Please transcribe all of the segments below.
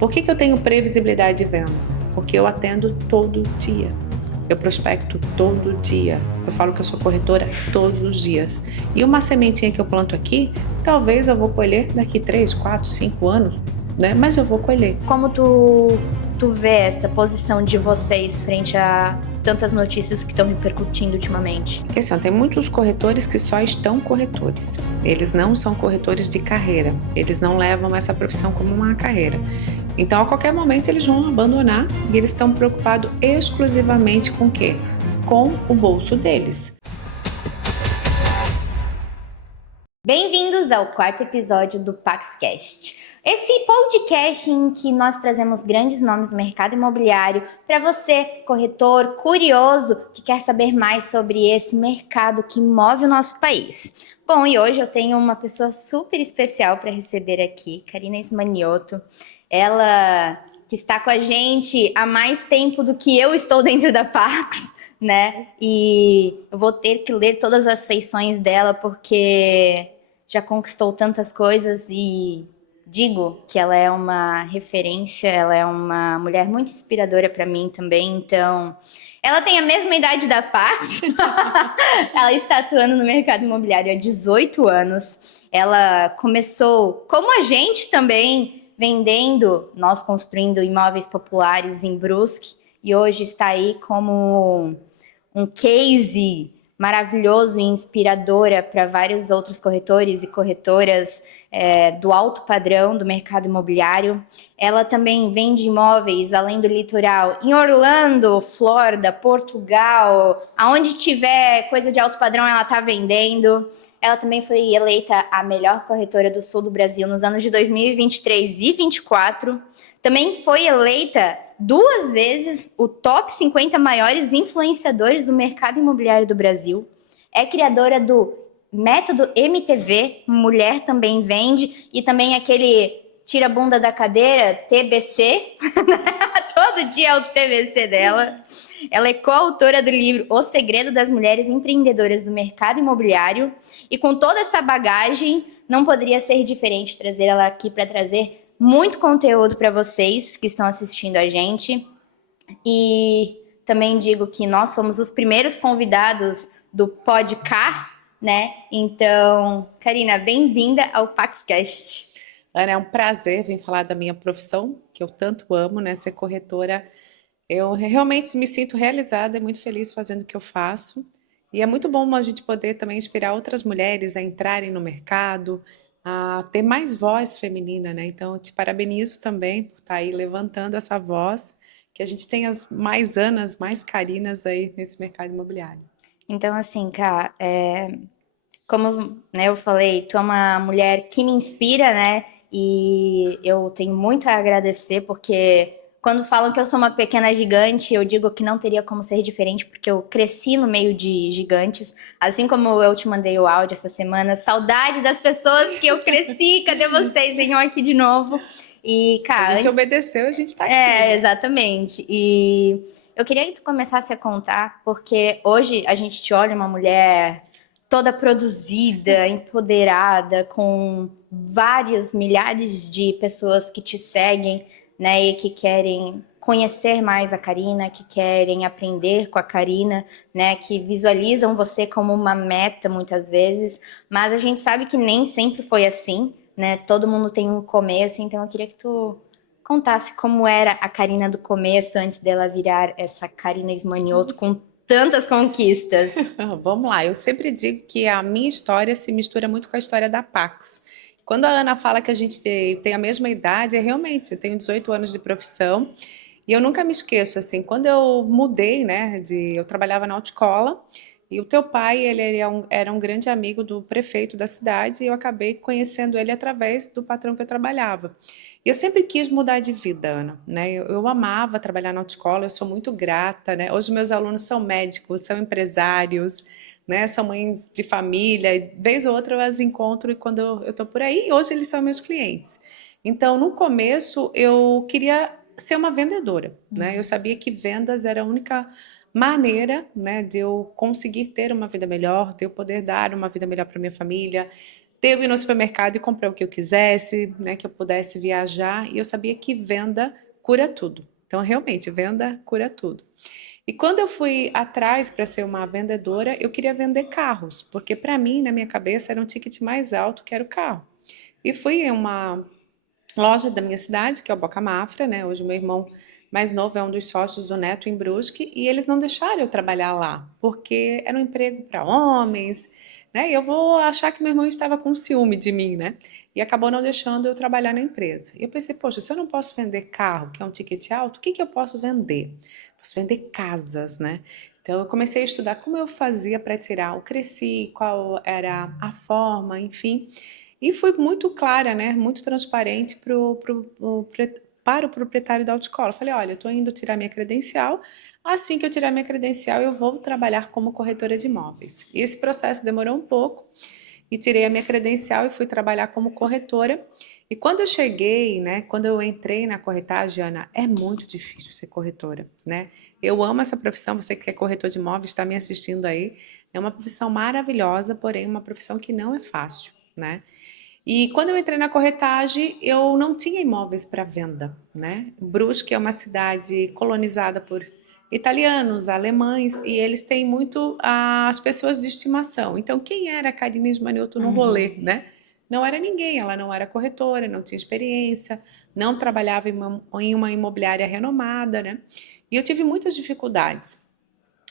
Por que eu tenho previsibilidade de venda? Porque eu atendo todo dia. Eu prospecto todo dia. Eu falo que eu sou corretora todos os dias. E uma sementinha que eu planto aqui, talvez eu vou colher daqui 3, 4, 5 anos, né? Mas eu vou colher. Como tu vê essa posição de vocês frente a tantas notícias que estão repercutindo ultimamente? Porque assim, tem muitos corretores que só estão corretores. Eles não são corretores de carreira. Eles não levam essa profissão como uma carreira. Então, a qualquer momento, eles vão abandonar e eles estão preocupados exclusivamente com o quê? Com o bolso deles. Bem-vindos ao quarto episódio do PaxCast. Esse podcast em que nós trazemos grandes nomes do mercado imobiliário para você, corretor, curioso, que quer saber mais sobre esse mercado que move o nosso país. Bom, e hoje eu tenho uma pessoa super especial para receber aqui, Karina Ismanioto. Ela que está com a gente há mais tempo do que eu estou dentro da Pax, né? E eu vou ter que ler todas as feições dela porque já conquistou tantas coisas e digo que ela é uma referência, ela é uma mulher muito inspiradora para mim também, então ela tem a mesma idade da Pax, ela está atuando no mercado imobiliário há 18 anos, ela começou, como a gente também, vendendo, nós construindo imóveis populares em Brusque, e hoje está aí como um case maravilhoso e inspiradora para vários outros corretores e corretoras do alto padrão do mercado imobiliário. Ela também vende imóveis além do litoral em Orlando, Flórida, Portugal, aonde tiver coisa de alto padrão ela está vendendo. Ela também foi eleita a melhor corretora do sul do Brasil nos anos de 2023 e 2024. Também foi eleita 2 vezes o top 50 maiores influenciadores do mercado imobiliário do Brasil. É criadora do método MTV, Mulher Também Vende, e também aquele tira a bunda da cadeira, TBC. Todo dia é o TBC dela. Ela é coautora do livro O Segredo das Mulheres Empreendedoras do Mercado Imobiliário. E com toda essa bagagem, não poderia ser diferente trazer ela aqui para trazer muito conteúdo para vocês que estão assistindo a gente. E também digo que nós fomos os primeiros convidados do podcast, né? Então, Karina, bem-vinda ao PaxCast. Ana, é um prazer vir falar da minha profissão, que eu tanto amo, né? Ser corretora. Eu realmente me sinto realizada e muito feliz fazendo o que eu faço. E é muito bom a gente poder também inspirar outras mulheres a entrarem no mercado, a ter mais voz feminina, né? Então, eu te parabenizo também por estar aí levantando essa voz, que a gente tenha mais Anas, mais Karinas aí nesse mercado imobiliário. Então, assim, Ká, como né, eu falei, tu é uma mulher que me inspira, né? E eu tenho muito a agradecer, porque quando falam que eu sou uma pequena gigante, eu digo que não teria como ser diferente, porque eu cresci no meio de gigantes. Assim como eu te mandei o áudio essa semana, saudade das pessoas que eu cresci, cadê vocês? Venham aqui de novo. E, cara, A gente obedeceu, a gente tá aqui. né? Exatamente. E eu queria que tu começasse a contar, porque hoje a gente te olha uma mulher toda produzida, empoderada, com vários milhares de pessoas que te seguem, né, e que querem conhecer mais a Karina, que querem aprender com a Karina, né, que visualizam você como uma meta muitas vezes, mas a gente sabe que nem sempre foi assim, né? Todo mundo tem um começo, então eu queria que tu contasse como era a Karina do começo, antes dela virar essa Karina Ismanioto com tantas conquistas. Vamos lá, eu sempre digo que a minha história se mistura muito com a história da Pax. Quando a Ana fala que a gente tem a mesma idade, é realmente, eu tenho 18 anos de profissão e eu nunca me esqueço, assim, quando eu mudei, né, eu trabalhava na autoescola e o teu pai, ele era um grande amigo do prefeito da cidade e eu acabei conhecendo ele através do patrão que eu trabalhava. E eu sempre quis mudar de vida, Ana, né? Eu amava trabalhar na autoescola, eu sou muito grata, né? Hoje meus alunos são médicos, são empresários, né? São mães de família, e vez ou outra eu as encontro e quando eu estou por aí, hoje eles são meus clientes. Então, no começo, eu queria ser uma vendedora, né? Eu sabia que vendas era a única maneira, né, de eu conseguir ter uma vida melhor, de eu poder dar uma vida melhor para minha família, devo ir no supermercado e comprar o que eu quisesse, né, que eu pudesse viajar, e eu sabia que venda cura tudo. Então, realmente, venda cura tudo. E quando eu fui atrás para ser uma vendedora, eu queria vender carros, porque para mim, na minha cabeça, era um ticket mais alto que era o carro. E fui em uma loja da minha cidade, que é o Boca Mafra, né? Hoje o meu irmão mais novo é um dos sócios do Neto em Brusque, e eles não deixaram eu trabalhar lá, porque era um emprego para homens, né? E eu vou achar que meu irmão estava com ciúme de mim, né? E acabou não deixando eu trabalhar na empresa. E eu pensei, poxa, se eu não posso vender carro, que é um ticket alto, o que que eu posso vender? Posso vender casas, né? Então eu comecei a estudar como eu fazia para tirar o cresci, qual era a forma, enfim. E fui muito clara, né? Muito transparente para o proprietário da autoescola. Falei, olha, eu estou indo tirar minha credencial. Assim que eu tirar minha credencial, eu vou trabalhar como corretora de imóveis. E esse processo demorou um pouco. E tirei a minha credencial e fui trabalhar como corretora. E quando eu cheguei, né, quando eu entrei na corretagem, Ana, é muito difícil ser corretora, né? Eu amo essa profissão, você que é corretor de imóveis, está me assistindo aí. É uma profissão maravilhosa, porém uma profissão que não é fácil, né? E quando eu entrei na corretagem, eu não tinha imóveis para venda, né? Brusque é uma cidade colonizada por italianos, alemães, e eles têm muito as pessoas de estimação. Então, quem era a Karina Ismanioto no rolê, né? Não era ninguém, ela não era corretora, não tinha experiência, não trabalhava em uma imobiliária renomada, né? E eu tive muitas dificuldades.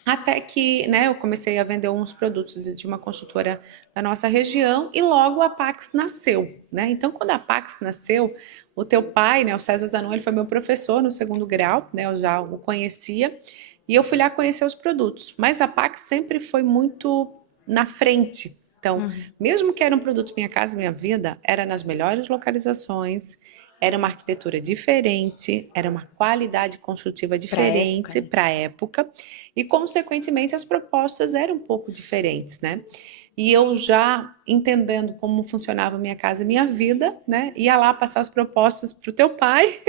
Até que, né, eu comecei a vender uns produtos de uma construtora da nossa região e logo a Pax nasceu, né? Então, quando a Pax nasceu, o teu pai, né, o César Zanon, ele foi meu professor no segundo grau, né? Eu já o conhecia e eu fui lá conhecer os produtos. Mas a Pax sempre foi muito na frente. Então, mesmo que era um produto Minha Casa Minha Vida, era nas melhores localizações, era uma arquitetura diferente, era uma qualidade construtiva diferente para a época e, consequentemente, as propostas eram um pouco diferentes, né? E eu já entendendo como funcionava Minha Casa Minha Vida, né? Ia lá passar as propostas para o teu pai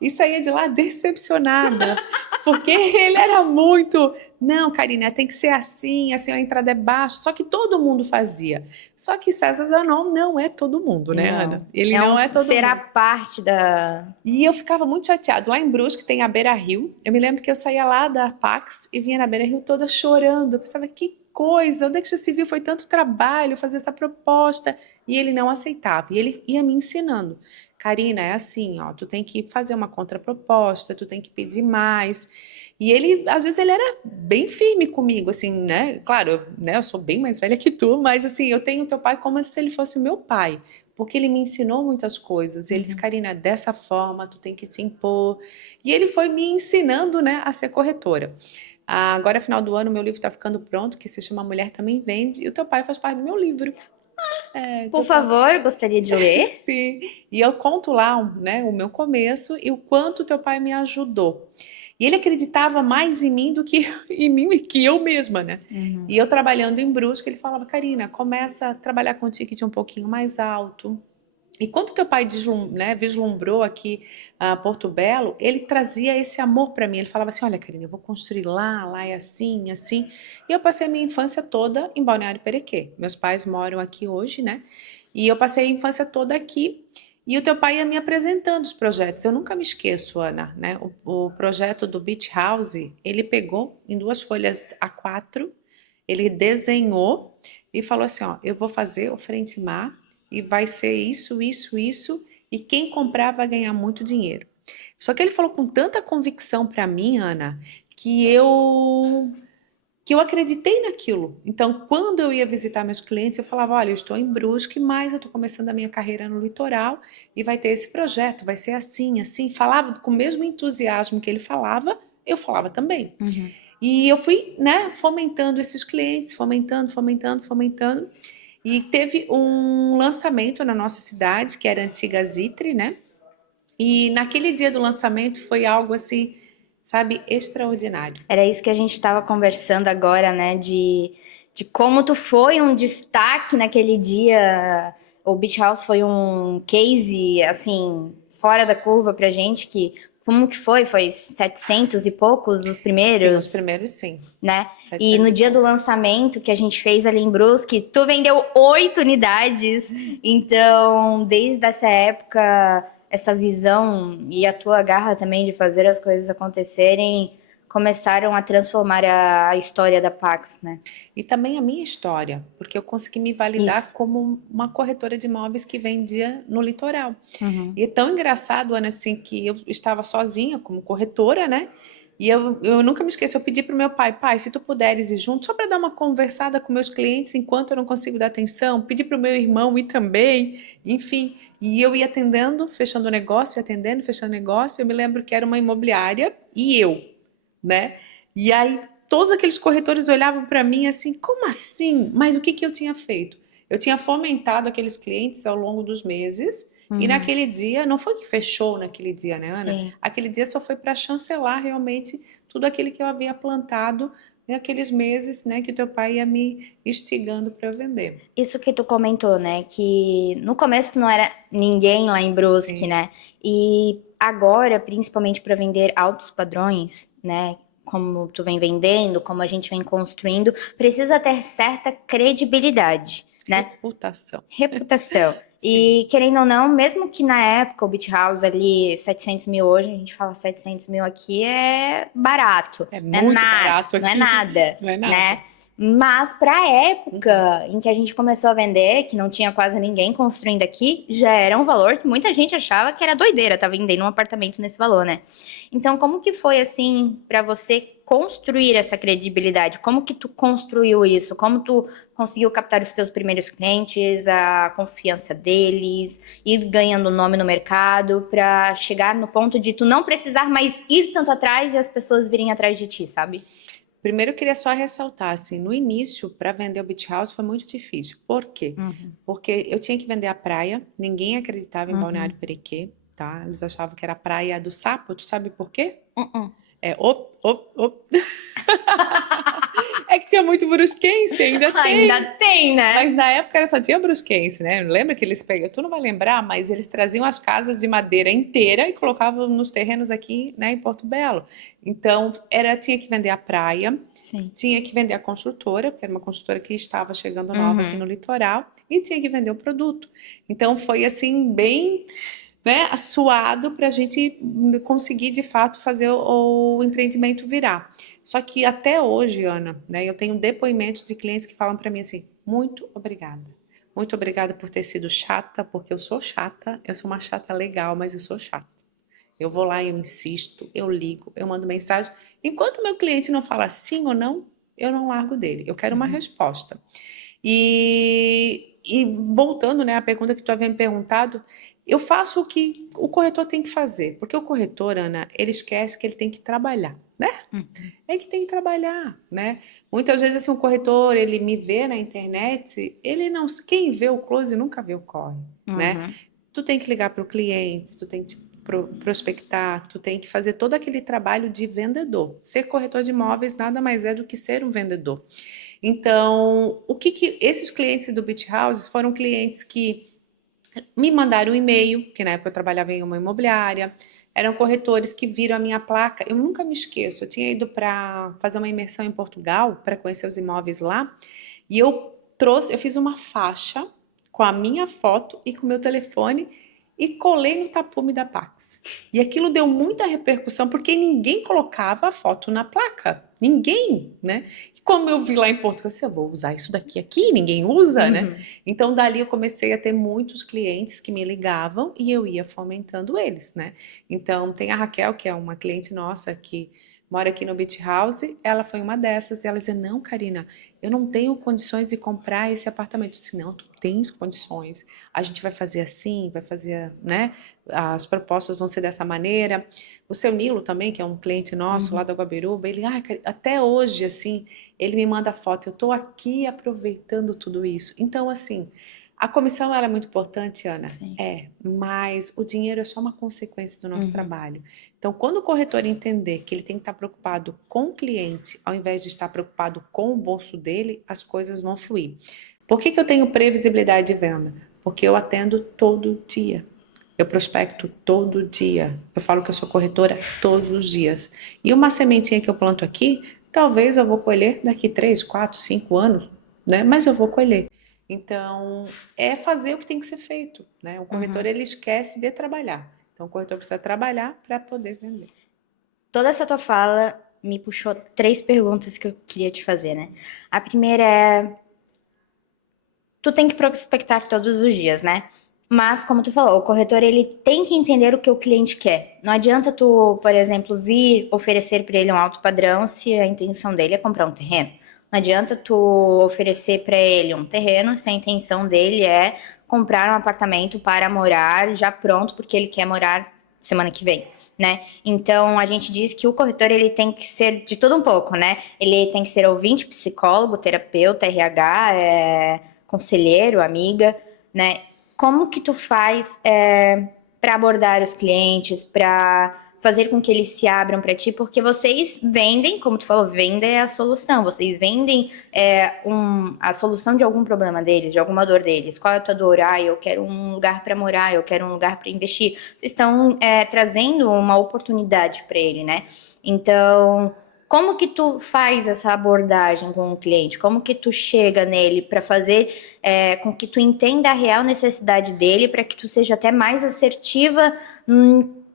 e saía de lá decepcionada, porque ele era muito... Não, Karina, tem que ser assim, assim, a entrada é baixa, só que todo mundo fazia. Só que César Zanon não é todo mundo, né, Não. Ana? Ele não é todo será mundo. parte da... E eu ficava muito chateada. Lá em Brusque tem a Beira Rio. Eu me lembro que eu saía lá da Pax e vinha na Beira Rio toda chorando. Eu pensava, que coisa, onde é que já se viu? Foi tanto trabalho fazer essa proposta. E ele não aceitava. E ele ia me ensinando. Karina, é assim, ó, tu tem que fazer uma contraproposta, tu tem que pedir mais. E ele, às vezes, ele era bem firme comigo, assim, né? Claro, eu sou bem mais velha que tu, mas assim, eu tenho teu pai como se ele fosse meu pai, porque ele me ensinou muitas coisas. Ele disse, Karina, dessa forma, tu tem que te impor. E ele foi me ensinando, né, a ser corretora. Agora, final do ano, meu livro está ficando pronto, que se chama Mulher Também Vende, e o teu pai faz parte do meu livro. Por favor, gostaria de ler. Sim, e eu conto lá, né, o meu começo e o quanto teu pai me ajudou. E ele acreditava mais em mim do que em mim que eu mesma, né? E eu trabalhando em Brusque, ele falava, Karina, começa a trabalhar com o ticket um pouquinho mais alto. E quando teu pai vislumbrou aqui Porto Belo, ele trazia esse amor para mim. Ele falava assim, olha, Karina, eu vou construir lá é assim, assim. E eu passei a minha infância toda em Balneário Perequê. Meus pais moram aqui hoje, né? E eu passei a infância toda aqui. E o teu pai ia me apresentando os projetos. Eu nunca me esqueço, Ana, né? O projeto do Beach House, ele pegou em 2 folhas A4, ele desenhou e falou assim, ó, eu vou fazer o frente mar e vai ser isso, isso, isso, e quem comprar vai ganhar muito dinheiro. Só que ele falou com tanta convicção para mim, Ana, que eu acreditei naquilo. Então, quando eu ia visitar meus clientes, eu falava, olha, eu estou em Brusque, mas eu estou começando a minha carreira no litoral e vai ter esse projeto, vai ser assim, assim. Falava com o mesmo entusiasmo que ele falava, eu falava também. E eu fui, né, fomentando esses clientes, fomentando. E teve um lançamento na nossa cidade, que era a antiga Zitre, né? E naquele dia do lançamento foi algo assim, sabe, extraordinário. Era isso que a gente estava conversando agora, né? De como tu foi um destaque naquele dia. O Beach House foi um case, assim, fora da curva pra gente, que como que foi? Foi 700 e poucos os Sim, primeiros, os primeiros sim. né? E 700 no e dia do pouco. lançamento que a gente fez ali em Brusque, tu vendeu 8 unidades. Então, desde essa época, essa visão e a tua garra também de fazer as coisas acontecerem começaram a transformar a história da Pax, né? E também a minha história, porque eu consegui me validar Isso. como uma corretora de imóveis que vendia no litoral. Uhum. E é tão engraçado, Ana, assim, que eu estava sozinha como corretora, né? E eu nunca me esqueço, eu pedi para o meu pai, pai, se tu puderes ir junto, só para dar uma conversada com meus clientes enquanto eu não consigo dar atenção, pedi para o meu irmão ir também, enfim. E eu ia atendendo, fechando o negócio, atendendo, fechando o negócio. Eu me lembro que era uma imobiliária e eu, né? E aí todos aqueles corretores olhavam para mim assim, como assim? Mas o que eu tinha feito? Eu tinha fomentado aqueles clientes ao longo dos meses e Uhum. naquele dia, não foi que fechou naquele dia, né, Ana? Sim. Aquele dia só foi para chancelar realmente tudo aquilo que eu havia plantado naqueles meses, né, que o teu pai ia me instigando para vender. Isso que tu comentou, né? Que no começo tu não era ninguém lá em Brusque, Sim. né? E agora, principalmente para vender altos padrões, né? Como tu vem vendendo, como a gente vem construindo, precisa ter certa credibilidade, né? Reputação. Reputação. Sim. E querendo ou não, mesmo que na época o Beach House ali, 700 mil hoje, a gente fala 700 mil aqui é barato, É não é muito nada, barato não é aqui. nada, Não é nada. né? Mas pra Uhum. época em que a gente começou a vender, que não tinha quase ninguém construindo aqui, já era um valor que muita gente achava que era doideira, tá vendendo um apartamento nesse valor, né? Então, como que foi assim pra você construir essa credibilidade? Como que tu construiu isso? Como tu conseguiu captar os teus primeiros clientes, a confiança deles, ir ganhando nome no mercado pra chegar no ponto de tu não precisar mais ir tanto atrás e as pessoas virem atrás de ti, sabe? Primeiro, eu queria só ressaltar, assim, no início, para vender o Beach House foi muito difícil. Por quê? Uhum, Porque eu tinha que vender a praia, ninguém acreditava em uhum, Balneário Perequê, tá? Eles achavam que era a praia do sapo, tu sabe por quê? uhum. É, op, op, op. É que tinha muito brusquense, ainda Ainda tem. tem, Mas né? na época era só tinha brusquense, né? Lembra que eles pegam, tu não vai lembrar, mas eles traziam as casas de madeira inteira e colocavam nos terrenos aqui, né, em Porto Belo. Então, tinha que vender a praia, Sim. tinha que vender a construtora, porque era uma construtora que estava chegando nova aqui no Uhum. litoral, e tinha que vender o produto. Então, foi assim, bem, né, suado para a gente conseguir de fato fazer o empreendimento virar. Só que até hoje, Ana, né, eu tenho depoimentos de clientes que falam para mim assim: muito obrigada. Muito obrigada por ter sido chata, porque eu sou uma chata legal, mas eu sou chata. Eu vou lá, eu insisto, eu ligo, eu mando mensagem. Enquanto meu cliente não fala sim ou não, eu não largo dele. Eu quero uma Uhum. resposta. E voltando, né, à pergunta que tu havia me perguntado, eu faço o que o corretor tem que fazer, porque o corretor, Ana, ele esquece que ele tem que trabalhar, né? Uhum. É que tem que trabalhar, né? Muitas vezes assim, o corretor, ele me vê na internet, ele não, quem vê o close nunca vê o corre, né? Uhum. Tu tem que ligar para o cliente, tu tem que prospectar, tu tem que fazer todo aquele trabalho de vendedor. Ser corretor de imóveis nada mais é do que ser um vendedor. Então, o que esses clientes do Beach Houses foram clientes que me mandaram um e-mail, que na época eu trabalhava em uma imobiliária, eram corretores que viram a minha placa. Eu nunca me esqueço, eu tinha ido para fazer uma imersão em Portugal, para conhecer os imóveis lá, e eu fiz uma faixa com a minha foto e com o meu telefone e colei no tapume da Pax. E aquilo deu muita repercussão porque ninguém colocava a foto na placa. Ninguém, né? E como eu vi lá em Portugal, eu disse, eu vou usar isso daqui aqui, ninguém usa, né? Uhum. Então, dali eu comecei a ter muitos clientes que me ligavam e eu ia fomentando eles, né? Então, tem a Raquel, que é uma cliente nossa que mora aqui no Beach House, ela foi uma dessas e ela dizia, não, Karina, eu não tenho condições de comprar esse apartamento. Eu disse, não, tu tens condições, a gente vai fazer assim, vai fazer, né? As propostas vão ser dessa maneira. O seu Nilo também, que é um cliente nosso lá Uhum. da Guabiruba, ele, até hoje, assim, ele me manda foto, eu estou aqui aproveitando tudo isso. Então, assim, a comissão ela é muito importante, Ana. Sim. É, mas o dinheiro é só uma consequência do nosso Uhum. trabalho. Então, quando o corretor entender que ele tem que estar preocupado com o cliente, ao invés de estar preocupado com o bolso dele, as coisas vão fluir. Por que eu tenho previsibilidade de venda? Porque eu atendo todo dia. Eu prospecto todo dia. Eu falo que eu sou corretora todos os dias. E uma sementinha que eu planto aqui, talvez eu vou colher daqui 3, 4, 5 anos, né? Mas eu vou colher. Então, é fazer o que tem que ser feito, né? O corretor, ele esquece de trabalhar. Então, o corretor precisa trabalhar para poder vender. Toda essa tua fala me puxou 3 perguntas que eu queria te fazer, né? A primeira é, tu tem que prospectar todos os dias, né? Mas, como tu falou, o corretor ele tem que entender o que o cliente quer. Não adianta tu, por exemplo, vir oferecer para ele um alto padrão se a intenção dele é comprar um terreno. Não adianta tu oferecer para ele um terreno se a intenção dele é comprar um apartamento para morar já pronto, porque ele quer morar semana que vem, né? Então, a gente diz que o corretor ele tem que ser de tudo um pouco, né? Ele tem que ser ouvinte, psicólogo, terapeuta, RH, conselheiro, amiga, né? Como que tu faz para abordar os clientes, para fazer com que eles se abram para ti? Porque vocês vendem, como tu falou, vendem a solução. Vocês vendem a solução de algum problema deles, de alguma dor deles. Qual é a tua dor? Ah, eu quero um lugar para morar, eu quero um lugar para investir. Vocês estão trazendo uma oportunidade para ele, né? Então, como que tu faz essa abordagem com o cliente? Como que tu chega nele para fazer com que tu entenda a real necessidade dele, para que tu seja até mais assertiva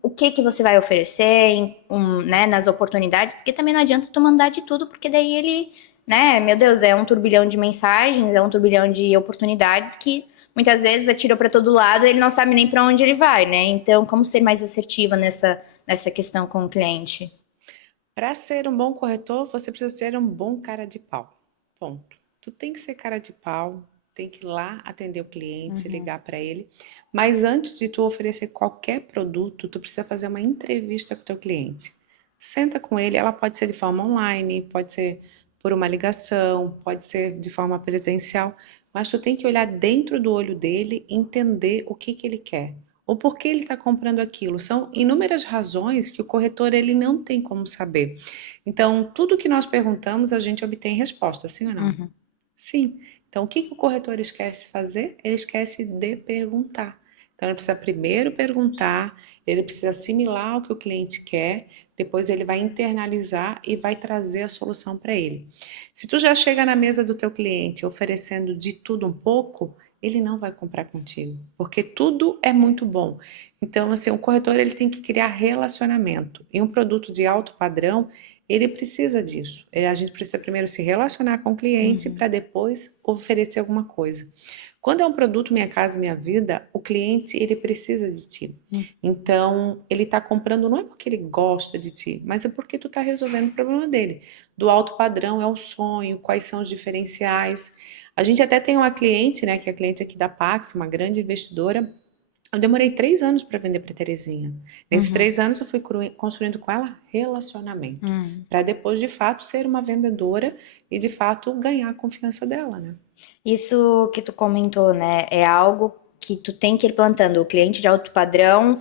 o que você vai oferecer, né, nas oportunidades, porque também não adianta tu mandar de tudo, porque daí ele, né, meu Deus, é um turbilhão de mensagens, é um turbilhão de oportunidades que muitas vezes atira para todo lado e ele não sabe nem para onde ele vai, né? Então, como ser mais assertiva nessa questão com o cliente? Para ser um bom corretor, você precisa ser um bom cara de pau. Ponto. Tu tem que ser cara de pau, tem que ir lá atender o cliente, ligar para ele. Mas antes de tu oferecer qualquer produto, tu precisa fazer uma entrevista com o teu cliente. Senta com ele, ela pode ser de forma online, pode ser por uma ligação, pode ser de forma presencial, mas tu tem que olhar dentro do olho dele e entender o que ele quer. O porquê ele está comprando aquilo. São inúmeras razões que o corretor ele não tem como saber. Então, tudo que nós perguntamos, a gente obtém resposta, sim ou não? Sim. Então, o que o corretor esquece de fazer? Ele esquece de perguntar. Então, ele precisa primeiro perguntar, ele precisa assimilar o que o cliente quer, depois ele vai internalizar e vai trazer a solução para ele. Se tu já chega na mesa do teu cliente oferecendo de tudo um pouco, ele não vai comprar contigo, porque tudo é muito bom. Então, assim, o corretor ele tem que criar relacionamento. E um produto de alto padrão, ele precisa disso. A gente precisa primeiro se relacionar com o cliente para depois oferecer alguma coisa. Quando é um produto Minha Casa Minha Vida, o cliente ele precisa de ti. Então, ele está comprando não é porque ele gosta de ti, mas é porque tu está resolvendo o problema dele. Do alto padrão é o sonho, quais são os diferenciais. A gente até tem uma cliente, né, que é a cliente aqui da Pax, uma grande investidora. Eu demorei 3 anos para vender para Terezinha. Nesses 3 anos eu fui construindo com ela relacionamento, para depois de fato ser uma vendedora e de fato ganhar a confiança dela, né? Isso que tu comentou, né? É algo que tu tem que ir plantando. O cliente de alto padrão,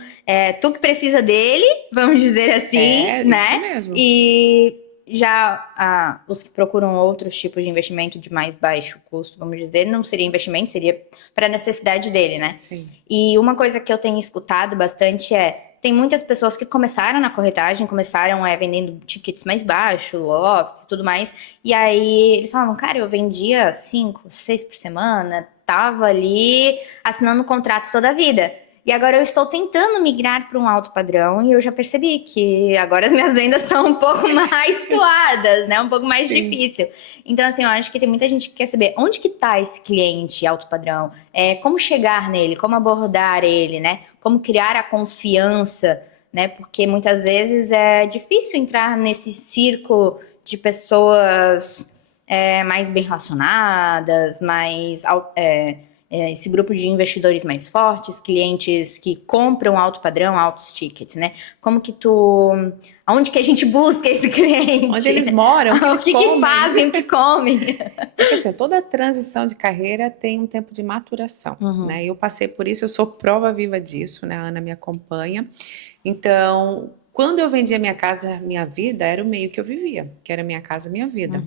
tu que precisa dele, vamos dizer assim, É, isso né? mesmo. E já os que procuram outros tipos de investimento de mais baixo custo, vamos dizer, não seria investimento, seria para a necessidade dele, né? Sim. E uma coisa que eu tenho escutado bastante tem muitas pessoas que começaram na corretagem, começaram vendendo tickets mais baixos, lotes e tudo mais. E aí eles falavam, cara, eu vendia 5, 6 por semana, tava ali assinando um contrato toda a vida. E agora eu estou tentando migrar para um alto padrão e eu já percebi que agora as minhas vendas estão um pouco mais suadas, né? Um pouco mais Sim. difícil. Então, assim, eu acho que tem muita gente que quer saber onde que tá esse cliente alto padrão, como chegar nele, como abordar ele, né? Como criar a confiança, né? Porque muitas vezes é difícil entrar nesse círculo de pessoas mais bem relacionadas, esse grupo de investidores mais fortes, clientes que compram alto padrão, altos tickets, né? Como que aonde que a gente busca esse cliente? Onde eles moram, o que fazem, o que comem? Porque assim, toda transição de carreira tem um tempo de maturação, né? Eu passei por isso, eu sou prova viva disso, né? A Ana me acompanha. Então, quando eu vendia minha casa, minha vida, era o meio que eu vivia, que era minha casa, minha vida.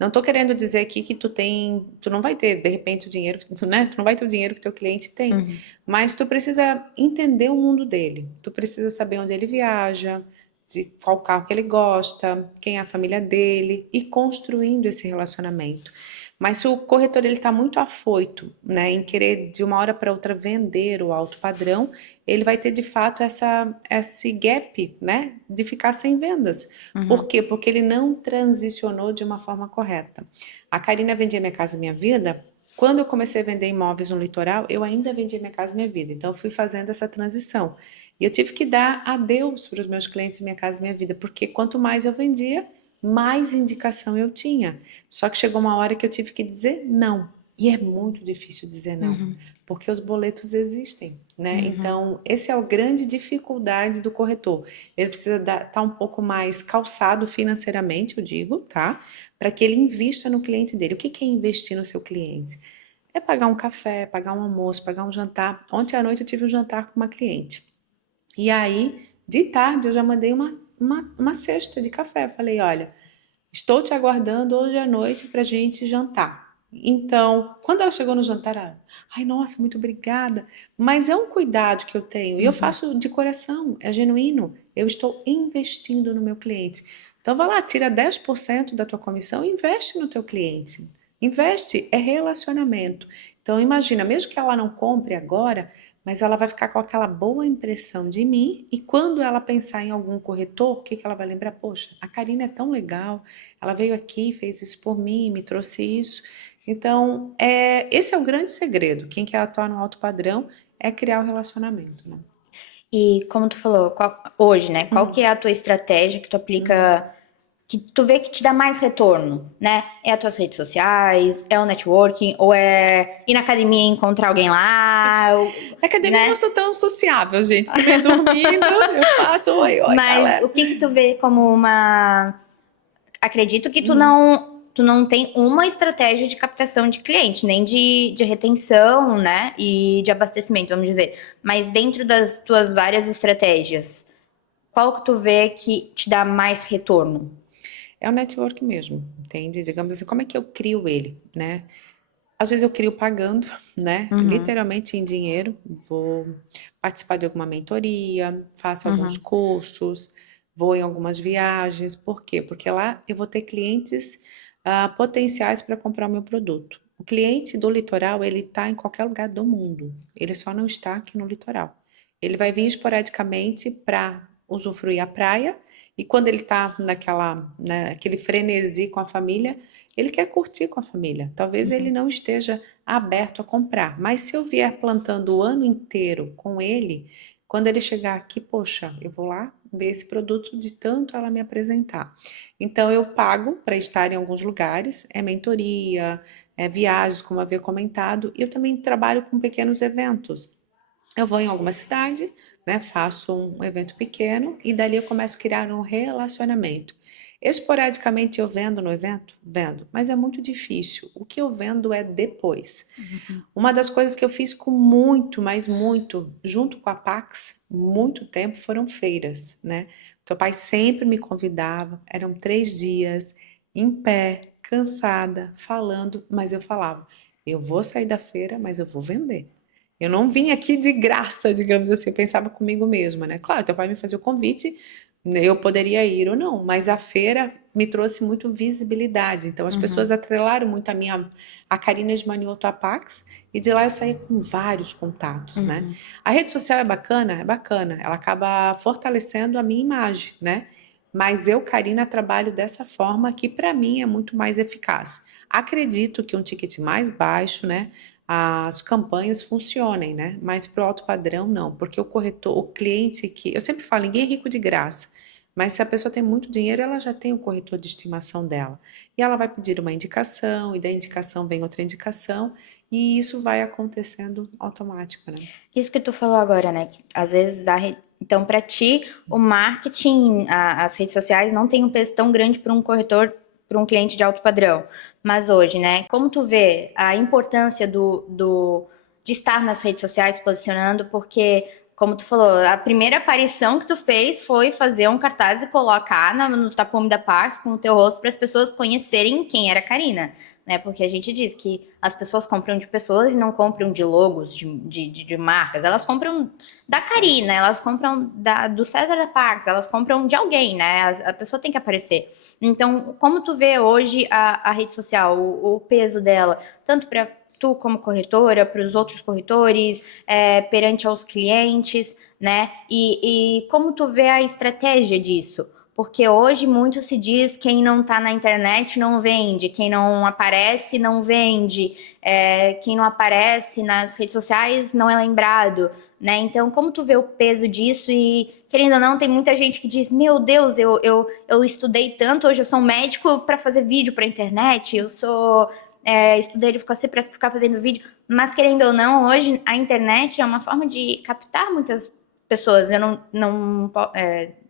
Não estou querendo dizer aqui que tu não vai ter, de repente, o dinheiro, né? Tu não vai ter o dinheiro que teu cliente tem, mas tu precisa entender o mundo dele. Tu precisa saber onde ele viaja, de qual carro que ele gosta, quem é a família dele, e construindo esse relacionamento. Mas se o corretor ele está muito afoito, né, em querer de uma hora para outra vender o alto padrão, ele vai ter de fato esse gap, né, de ficar sem vendas. Por quê? Porque ele não transicionou de uma forma correta. A Karina vendia Minha Casa Minha Vida. Quando eu comecei a vender imóveis no litoral, eu ainda vendia Minha Casa Minha Vida. Então, eu fui fazendo essa transição. E eu tive que dar adeus para os meus clientes Minha Casa Minha Vida, porque quanto mais eu vendia, mais indicação eu tinha. Só que chegou uma hora que eu tive que dizer não. E é muito difícil dizer não, porque os boletos existem, né? Então, essa é a grande dificuldade do corretor. Ele precisa estar um pouco mais calçado financeiramente, eu digo, tá? Para que ele invista no cliente dele. O que é investir no seu cliente? É pagar um café, pagar um almoço, pagar um jantar. Ontem à noite eu tive um jantar com uma cliente. E aí, de tarde, eu já mandei uma cesta de café. Falei, olha, estou te aguardando hoje à noite para a gente jantar. Então, quando ela chegou no jantar, ela, ai, nossa, muito obrigada. Mas é um cuidado que eu tenho. E eu faço de coração, é genuíno. Eu estou investindo no meu cliente. Então, vai lá, tira 10% da tua comissão e investe no teu cliente. Investe, é relacionamento. Então, imagina, mesmo que ela não compre agora, mas ela vai ficar com aquela boa impressão de mim, e quando ela pensar em algum corretor, o que ela vai lembrar? Poxa, a Karina é tão legal, ela veio aqui, fez isso por mim, me trouxe isso. Então, esse é o grande segredo. Quem quer atuar no alto padrão é criar o relacionamento, né? E como tu falou, hoje, né? Qual que é a tua estratégia que tu aplica, que tu vê que te dá mais retorno, né? É as tuas redes sociais, é o networking, ou é ir na academia e encontrar alguém lá, Na academia eu né? não sou tão sociável, gente. Tu vem dormindo, eu faço oi, Mas galera. o que tu vê como uma... Acredito que tu não tem uma estratégia de captação de cliente, nem de retenção, né? E de abastecimento, vamos dizer. Mas dentro das tuas várias estratégias, qual que tu vê que te dá mais retorno? É o network mesmo, entende? Digamos assim, como é que eu crio ele, né? Às vezes eu crio pagando, né? Literalmente em dinheiro. Vou participar de alguma mentoria, faço alguns cursos, vou em algumas viagens. Por quê? Porque lá eu vou ter clientes potenciais para comprar o meu produto. O cliente do litoral, ele está em qualquer lugar do mundo. Ele só não está aqui no litoral. Ele vai vir esporadicamente para usufruir a praia, e quando ele está naquele frenesi com a família, ele quer curtir com a família. Talvez ele não esteja aberto a comprar, mas se eu vier plantando o ano inteiro com ele, quando ele chegar aqui, poxa, eu vou lá ver esse produto de tanto ela me apresentar. Então eu pago para estar em alguns lugares, é mentoria, é viagens, como havia comentado, e eu também trabalho com pequenos eventos. Eu vou em alguma cidade, né, faço um evento pequeno e dali eu começo a criar um relacionamento. Esporadicamente eu vendo no evento? Vendo, mas é muito difícil. O que eu vendo é depois. Uma das coisas que eu fiz com muito, mas muito, junto com a Pax, muito tempo, foram feiras, né? Teu pai sempre me convidava, eram 3 dias, em pé, cansada, falando, mas eu falava, eu vou sair da feira, mas eu vou vender. Eu não vim aqui de graça, digamos assim, eu pensava comigo mesma, né? Claro, teu pai me fazia o convite, né, eu poderia ir ou não, mas a feira me trouxe muito visibilidade, então as pessoas atrelaram muito a Karina de Manioto a Pax, e de lá eu saí com vários contatos, né? A rede social é bacana, ela acaba fortalecendo a minha imagem, né? Mas eu, Karina, trabalho dessa forma que para mim é muito mais eficaz. Acredito que um ticket mais baixo, né? As campanhas funcionem, né? Mas para o alto padrão, não, porque o corretor, o cliente que. Eu sempre falo, ninguém é rico de graça, mas se a pessoa tem muito dinheiro, ela já tem o corretor de estimação dela. E ela vai pedir uma indicação, e da indicação vem outra indicação, e isso vai acontecendo automático, né? Isso que tu falou agora, né? Que às vezes então, para ti, o marketing, as redes sociais não tem um peso tão grande para um corretor, para um cliente de alto padrão. Mas hoje, né? Como tu vê a importância de estar nas redes sociais se posicionando? Porque como tu falou, a primeira aparição que tu fez foi fazer um cartaz e colocar no tapume da Pax com o teu rosto para as pessoas conhecerem quem era a Karina, né? Porque a gente diz que as pessoas compram de pessoas e não compram de logos, de marcas. Elas compram da Karina, elas compram do César da Pax, elas compram de alguém, né? A pessoa tem que aparecer. Então, como tu vê hoje a rede social, o peso dela, tanto para tu como corretora, para os outros corretores, perante aos clientes, né? E como tu vê a estratégia disso? Porque hoje muito se diz quem não tá na internet não vende, quem não aparece não vende, quem não aparece nas redes sociais não é lembrado, né? Então, como tu vê o peso disso e, querendo ou não, tem muita gente que diz, meu Deus, eu estudei tanto, hoje eu sou um médico para fazer vídeo para internet, eu sou estudei advocacia para ficar fazendo vídeo, mas querendo ou não, hoje a internet é uma forma de captar muitas pessoas. Eu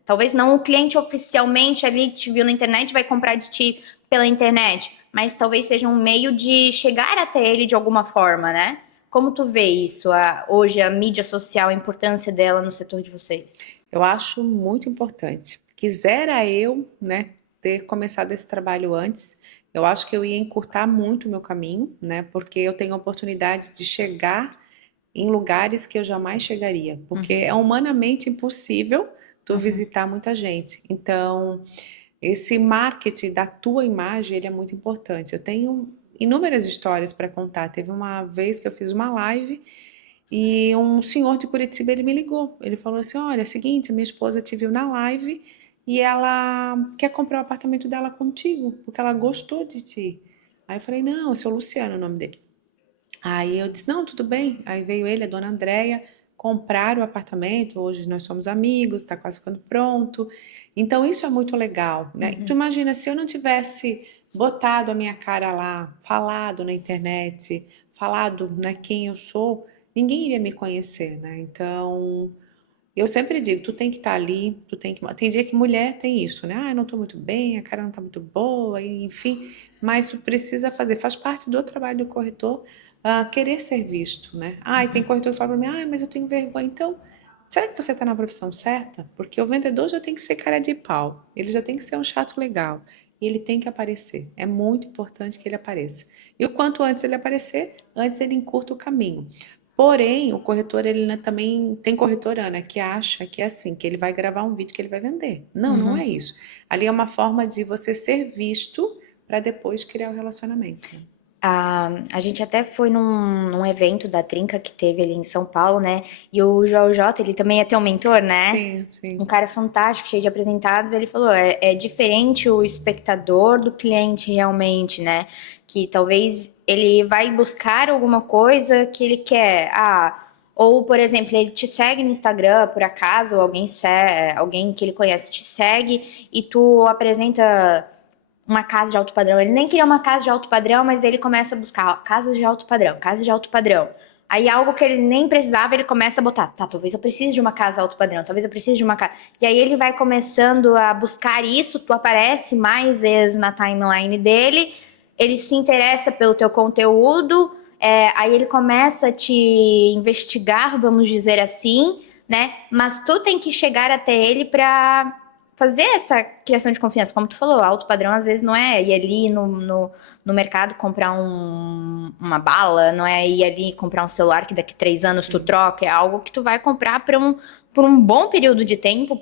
talvez não o cliente oficialmente ali te viu na internet vai comprar de ti pela internet, mas talvez seja um meio de chegar até ele de alguma forma, né? Como tu vê isso, hoje a mídia social, a importância dela no setor de vocês? Eu acho muito importante. Quisera eu, né, ter começado esse trabalho antes. Eu acho que eu ia encurtar muito o meu caminho, né, porque eu tenho oportunidades de chegar em lugares que eu jamais chegaria, porque é humanamente impossível tu visitar muita gente. Então, esse marketing da tua imagem, ele é muito importante. Eu tenho inúmeras histórias para contar. Teve uma vez que eu fiz uma live e um senhor de Curitiba, ele me ligou. Ele falou assim, olha, é o seguinte, minha esposa te viu na live e ela quer comprar o apartamento dela contigo, porque ela gostou de ti. Aí eu falei, não, é o seu Luciano, o nome dele. Aí eu disse, não, tudo bem. Aí veio ele, a dona Andréia, comprar o apartamento. Hoje nós somos amigos, está quase ficando pronto. Então isso é muito legal, né? Tu imagina, se eu não tivesse botado a minha cara lá, falado na internet, falado, né, quem eu sou, ninguém iria me conhecer, né? Então, eu sempre digo, tu tem que estar ali, tu tem que... Tem dia que mulher tem isso, né? Ah, eu não estou muito bem, a cara não está muito boa, enfim. Mas tu precisa fazer, faz parte do trabalho do corretor, querer ser visto, né? Ah, e tem corretor que fala para mim, ah, mas eu tenho vergonha. Então, será que você está na profissão certa? Porque o vendedor já tem que ser cara de pau, ele já tem que ser um chato legal. E ele tem que aparecer. É muito importante que ele apareça. E o quanto antes ele aparecer, antes ele encurta o caminho. Porém, o corretor, ele também tem corretor, Ana, que acha que é assim, que ele vai gravar um vídeo que ele vai vender. Não, não é isso. Ali é uma forma de você ser visto para depois criar o relacionamento. A gente até foi num evento da Trinca que teve ali em São Paulo, né? E o Joel J, ele também é teu mentor, né? Sim, sim. Um cara fantástico, cheio de apresentados. Ele falou, é diferente o espectador do cliente realmente, né? Que talvez ele vai buscar alguma coisa que ele quer. Ou, por exemplo, ele te segue no Instagram, por acaso, ou alguém que ele conhece te segue e tu apresenta uma casa de alto padrão. Ele nem queria uma casa de alto padrão, mas daí ele começa a buscar ó, casas de alto padrão, casas de alto padrão. Aí algo que ele nem precisava, ele começa a botar, tá, talvez eu precise de uma casa alto padrão, talvez eu precise de uma casa. E aí ele vai começando a buscar isso, tu aparece mais vezes na timeline dele, ele se interessa pelo teu conteúdo, aí ele começa a te investigar, vamos dizer assim, né? Mas tu tem que chegar até ele pra fazer essa criação de confiança, como tu falou, alto padrão às vezes não é ir ali no mercado comprar uma bala, não é ir ali comprar um celular que daqui 3 anos tu troca, é algo que tu vai comprar por um bom período de tempo,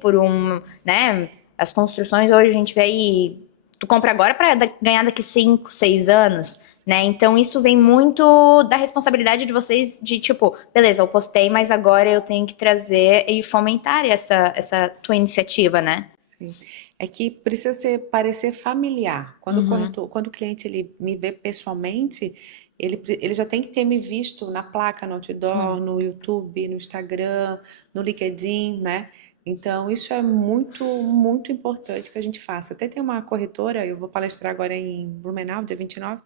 né, as construções hoje a gente vê aí, tu compra agora para ganhar daqui 5, 6 anos, né, então isso vem muito da responsabilidade de vocês de tipo, beleza, eu postei, mas agora eu tenho que trazer e fomentar essa tua iniciativa, né? Sim. É que precisa parecer familiar. Quando o cliente ele me vê pessoalmente, ele já tem que ter me visto na placa, no outdoor, no YouTube, no Instagram, no LinkedIn, né? Então, isso é muito, muito importante que a gente faça. Até tem uma corretora, eu vou palestrar agora em Blumenau, dia 29,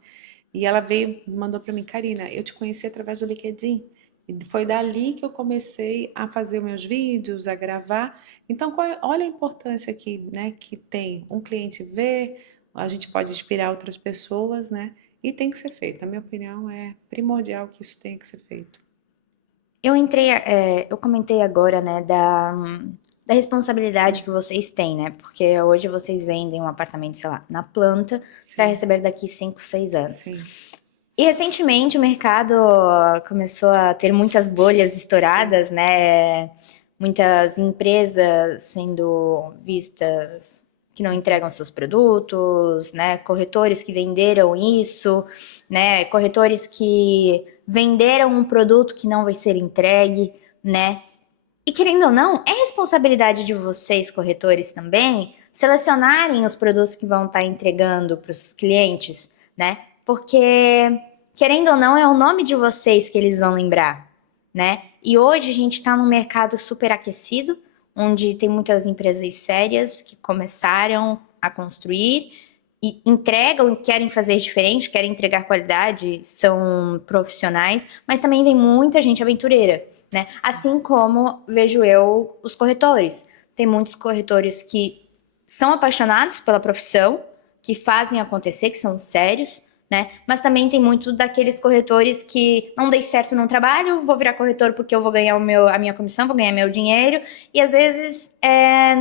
e ela veio, mandou para mim, Karina, eu te conheci através do LinkedIn. E foi dali que eu comecei a fazer meus vídeos, a gravar. Então, olha a importância aqui, né, que tem um cliente ver, a gente pode inspirar outras pessoas, né? E tem que ser feito. Na minha opinião, é primordial que isso tenha que ser feito. Eu comentei agora, né, da responsabilidade que vocês têm, né? Porque hoje vocês vendem um apartamento, sei lá, na planta para Sim, receber daqui 5, 6 anos. sim, E recentemente o mercado começou a ter muitas bolhas estouradas, né? Muitas empresas sendo vistas que não entregam seus produtos, né? Corretores que venderam isso, né? Corretores que venderam um produto que não vai ser entregue, né? E querendo ou não, é responsabilidade de vocês, corretores, também, selecionarem os produtos que vão estar entregando para os clientes, né? Porque, querendo ou não, é o nome de vocês que eles vão lembrar, né? E hoje a gente está num mercado super aquecido, onde tem muitas empresas sérias que começaram a construir e entregam e querem fazer diferente, querem entregar qualidade, são profissionais, mas também vem muita gente aventureira, né? Assim como vejo eu os corretores. Tem muitos corretores que são apaixonados pela profissão, que fazem acontecer, que são sérios, né? Mas também tem muito daqueles corretores que não dei certo no trabalho, vou virar corretor porque eu vou ganhar a minha comissão, vou ganhar meu dinheiro, e às vezes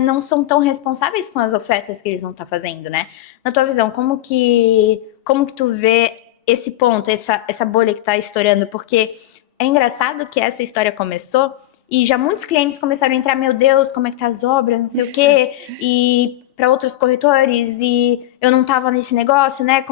não são tão responsáveis com as ofertas que eles vão estar fazendo, né? Na tua visão, como que tu vê esse ponto, essa bolha que está estourando? Porque é engraçado que essa história começou e já muitos clientes começaram a entrar, meu Deus, como é que tá as obras, não sei o quê, e para outros corretores, e eu não tava nesse negócio, né?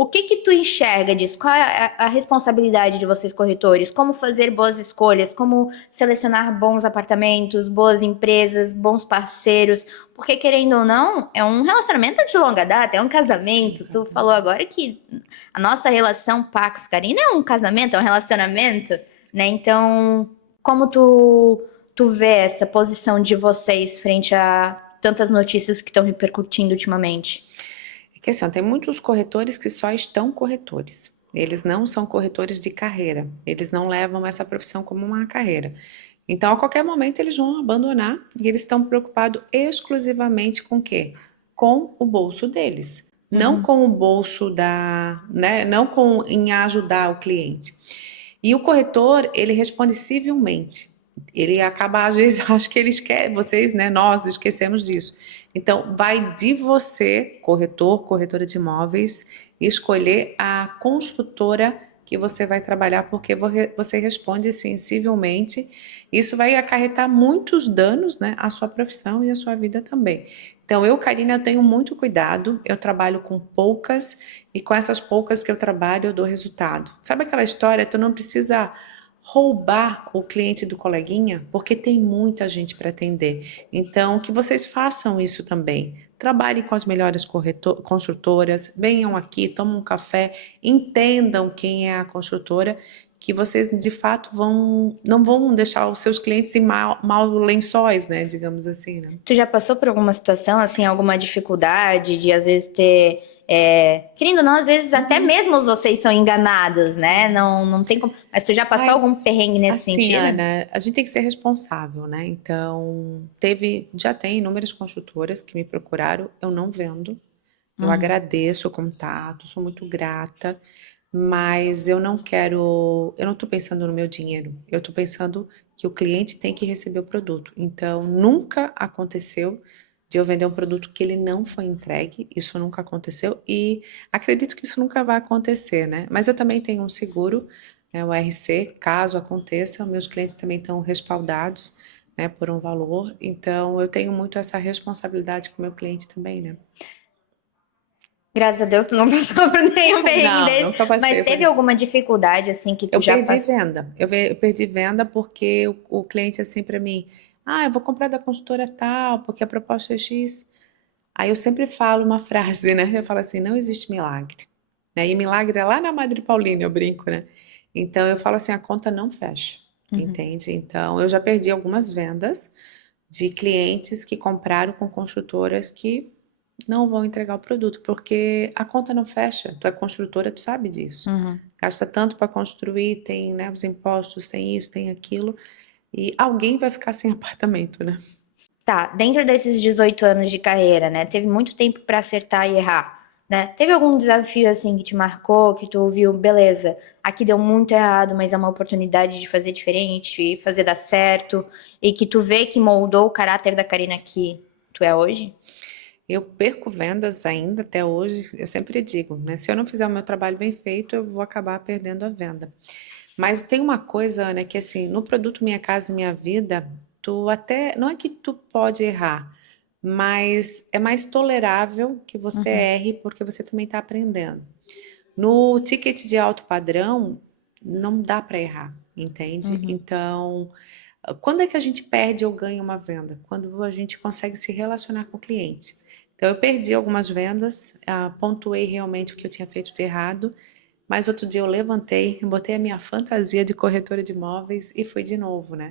O que tu enxerga disso? Qual é a responsabilidade de vocês, corretores? Como fazer boas escolhas? Como selecionar bons apartamentos, boas empresas, bons parceiros? Porque, querendo ou não, é um relacionamento de longa data, é um casamento. sim, Tu falou agora que a nossa relação Pax Karina é um casamento, é um relacionamento, né? Então, como tu vê essa posição de vocês frente a tantas notícias que estão repercutindo ultimamente? É que assim, ó, tem muitos corretores que só estão corretores. Eles não são corretores de carreira. Eles não levam essa profissão como uma carreira. Então, a qualquer momento, eles vão abandonar e eles estão preocupados exclusivamente com o quê? Com o bolso deles. Não com o bolso né? Não em ajudar o cliente. E o corretor, ele responde civilmente. Ele acaba, às vezes, acho que ele esquece, vocês, né, nós esquecemos disso. Então, vai de você, corretor, corretora de imóveis, escolher a construtora que você vai trabalhar, porque você responde sensivelmente. Isso vai acarretar muitos danos, né, à sua profissão e à sua vida também. Então, Karina, eu tenho muito cuidado, eu trabalho com poucas, e com essas poucas que eu trabalho, eu dou resultado. Sabe aquela história, tu não precisa roubar o cliente do coleguinha, porque tem muita gente para atender. Então, que vocês façam isso também. Trabalhem com as melhores construtoras, venham aqui, tomem um café, entendam quem é a construtora, que vocês de fato não vão deixar os seus clientes em mal lençóis, né? Digamos assim, né? Tu já passou por alguma situação, assim, alguma dificuldade de às vezes ter. Querendo ou não, às vezes até mesmo vocês são enganados, né? Não tem como. Mas tu já passou algum Mas, perrengue nesse assim, sentido? Ana, a gente tem que ser responsável, né? Então, já tem inúmeras construtoras que me procuraram, eu não vendo. Eu agradeço o contato, sou muito grata, mas eu não estou pensando no meu dinheiro, eu estou pensando que o cliente tem que receber o produto. Então, nunca aconteceu de eu vender um produto que ele não foi entregue, isso nunca aconteceu e acredito que isso nunca vai acontecer, né? Mas eu também tenho um seguro, né, o RC, caso aconteça, meus clientes também estão respaldados, né, por um valor, então eu tenho muito essa responsabilidade com o meu cliente também, né? Graças a Deus tu não passou por nenhum perrengue Não, desse. nunca passei Mas por teve isso. alguma dificuldade, assim, que tu Eu já perdi passou? venda. Eu perdi venda porque o cliente assim para mim, eu vou comprar da consultora tal, porque a proposta é X. Aí eu sempre falo uma frase, né? Eu falo assim, não existe milagre. Né? E milagre é lá na Madre Paulina, eu brinco, né? Então eu falo assim, a conta não fecha, entende? Então eu já perdi algumas vendas de clientes que compraram com construtoras que não vão entregar o produto, porque a conta não fecha. Tu é construtora, tu sabe disso. Gasta tanto para construir, tem, né, os impostos, tem isso, tem aquilo, e alguém vai ficar sem apartamento, né? Tá, dentro desses 18 anos de carreira, né? Teve muito tempo pra acertar e errar. né? Teve algum desafio assim que te marcou, que tu viu, beleza, aqui deu muito errado, mas é uma oportunidade de fazer diferente, fazer dar certo, e que tu vê que moldou o caráter da Karina que tu é hoje? Eu perco vendas ainda até hoje, eu sempre digo, né? Se eu não fizer o meu trabalho bem feito, eu vou acabar perdendo a venda. Mas tem uma coisa, Ana, que assim, no produto Minha Casa Minha Vida, tu até, não é que tu pode errar, mas é mais tolerável que você Uhum, erre porque você também está aprendendo. No ticket de alto padrão, não dá para errar, entende? uhum. Então, quando é que a gente perde ou ganha uma venda? Quando a gente consegue se relacionar com o cliente. Então, eu perdi algumas vendas, pontuei realmente o que eu tinha feito de errado, mas outro dia eu levantei, botei a minha fantasia de corretora de imóveis e fui de novo, né?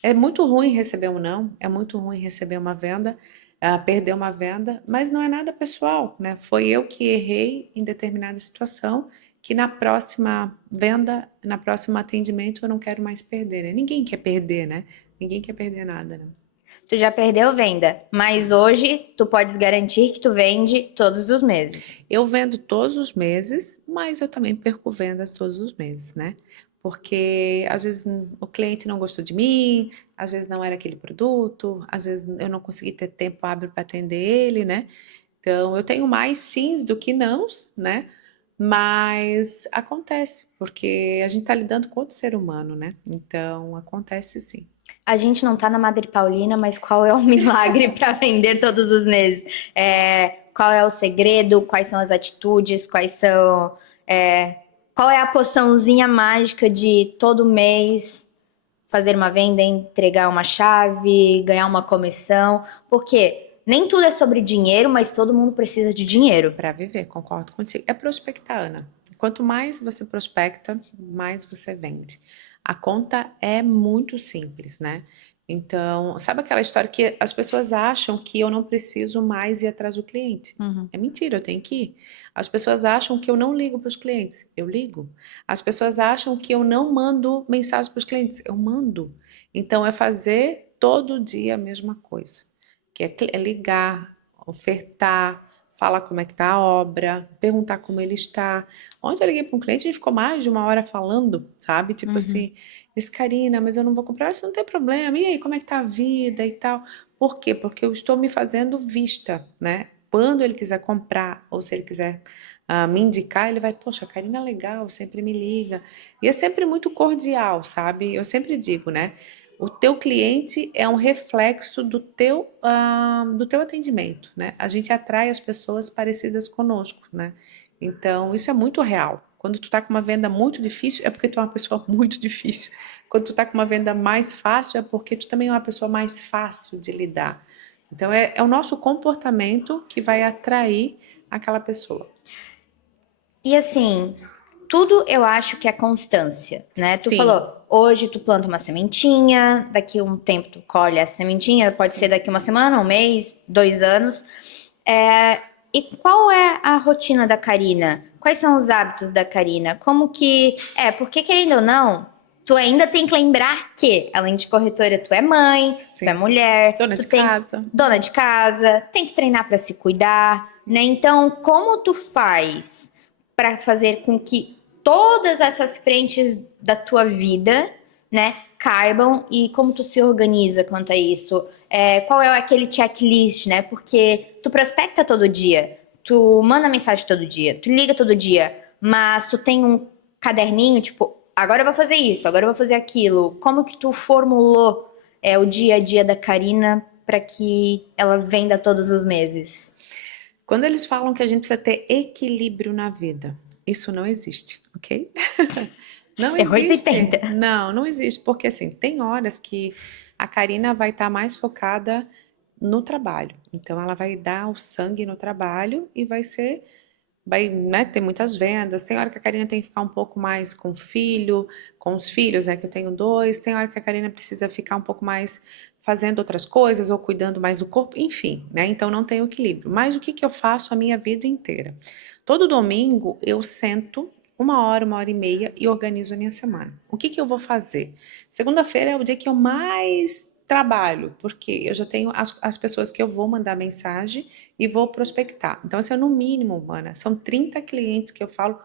É muito ruim receber um não, é muito ruim receber uma venda, perder uma venda, mas não é nada pessoal, né? Foi eu que errei em determinada situação, que na próxima venda, na próxima atendimento eu não quero mais perder, né? Ninguém quer perder, né? Ninguém quer perder nada, né? Tu já perdeu venda, mas hoje tu podes garantir que tu vende todos os meses. Eu vendo todos os meses, mas eu também perco vendas todos os meses, né? Porque às vezes o cliente não gostou de mim, às vezes não era aquele produto, às vezes eu não consegui ter tempo hábil para atender ele, né? Então eu tenho mais sims do que nãos, né? Mas acontece, porque a gente está lidando com outro ser humano, né? Então acontece sim. A gente não tá na Madre Paulina, mas qual é o milagre para vender todos os meses? Qual é o segredo? Quais são as atitudes? Qual é a poçãozinha mágica de todo mês fazer uma venda, entregar uma chave, ganhar uma comissão? Porque nem tudo é sobre dinheiro, mas todo mundo precisa de dinheiro. Para viver, concordo contigo. É prospectar, Ana. Quanto mais você prospecta, mais você vende. A conta é muito simples, né? Então, sabe aquela história que as pessoas acham que eu não preciso mais ir atrás do cliente? Uhum. É mentira, eu tenho que ir. As pessoas acham que eu não ligo para os clientes. Eu ligo. As pessoas acham que eu não mando mensagem para os clientes. Eu mando. Então, é fazer todo dia a mesma coisa, que é ligar, ofertar, falar como é que tá a obra, perguntar como ele está. Ontem eu liguei para um cliente, a gente ficou mais de uma hora falando, sabe? Tipo Uhum. assim, disse, Karina, mas eu não vou comprar, isso não tem problema. E aí, como é que tá a vida e tal? Por quê? Porque eu estou me fazendo vista, né? Quando ele quiser comprar, ou se ele quiser me indicar, ele vai, poxa, a Karina é legal, sempre me liga. E é sempre muito cordial, sabe? Eu sempre digo, né? O teu cliente é um reflexo do teu atendimento, né? A gente atrai as pessoas parecidas conosco, né? Então, isso é muito real. Quando tu tá com uma venda muito difícil, é porque tu é uma pessoa muito difícil. Quando tu tá com uma venda mais fácil, é porque tu também é uma pessoa mais fácil de lidar. Então, é o nosso comportamento que vai atrair aquela pessoa. E assim, tudo eu acho que é constância, né? Tu Sim, falou, hoje tu planta uma sementinha, daqui a um tempo tu colhe essa sementinha, pode ser sim. daqui uma semana, um mês, 2 anos. E qual é a rotina da Karina? Quais são os hábitos da Karina? Como que. Porque querendo ou não, tu ainda tem que lembrar que, além de corretora, tu é mãe, tu é Sim. mulher, Dona tu de tem que. casa. Dona de casa, tem que treinar pra se cuidar, né? Sim. Então, como tu faz para fazer com que todas essas frentes da tua vida, né, caibam e como tu se organiza quanto a isso? Qual é aquele checklist, né? Porque tu prospecta todo dia, tu manda mensagem todo dia, tu liga todo dia, mas tu tem um caderninho, tipo, agora eu vou fazer isso, agora eu vou fazer aquilo. Como que tu formulou o dia a dia da Karina para que ela venda todos os meses? Quando eles falam que a gente precisa ter equilíbrio na vida, isso não existe, ok? Não É 880. existe. Não, não existe. Porque assim, tem horas que a Karina vai estar mais focada no trabalho. Então, ela vai dar o sangue no trabalho e vai, né, ter muitas vendas. Tem hora que a Karina tem que ficar um pouco mais com o filho, com os filhos, né, que eu tenho dois. Tem hora que a Karina precisa ficar um pouco mais fazendo outras coisas ou cuidando mais do corpo, enfim, né? Então não tem equilíbrio. Mas o que que eu faço a minha vida inteira? Todo domingo eu sento uma hora e meia e organizo a minha semana. O que que eu vou fazer? Segunda-feira é o dia que eu mais trabalho, porque eu já tenho as pessoas que eu vou mandar mensagem e vou prospectar. Então, assim, no mínimo, Ana, são 30 clientes que eu falo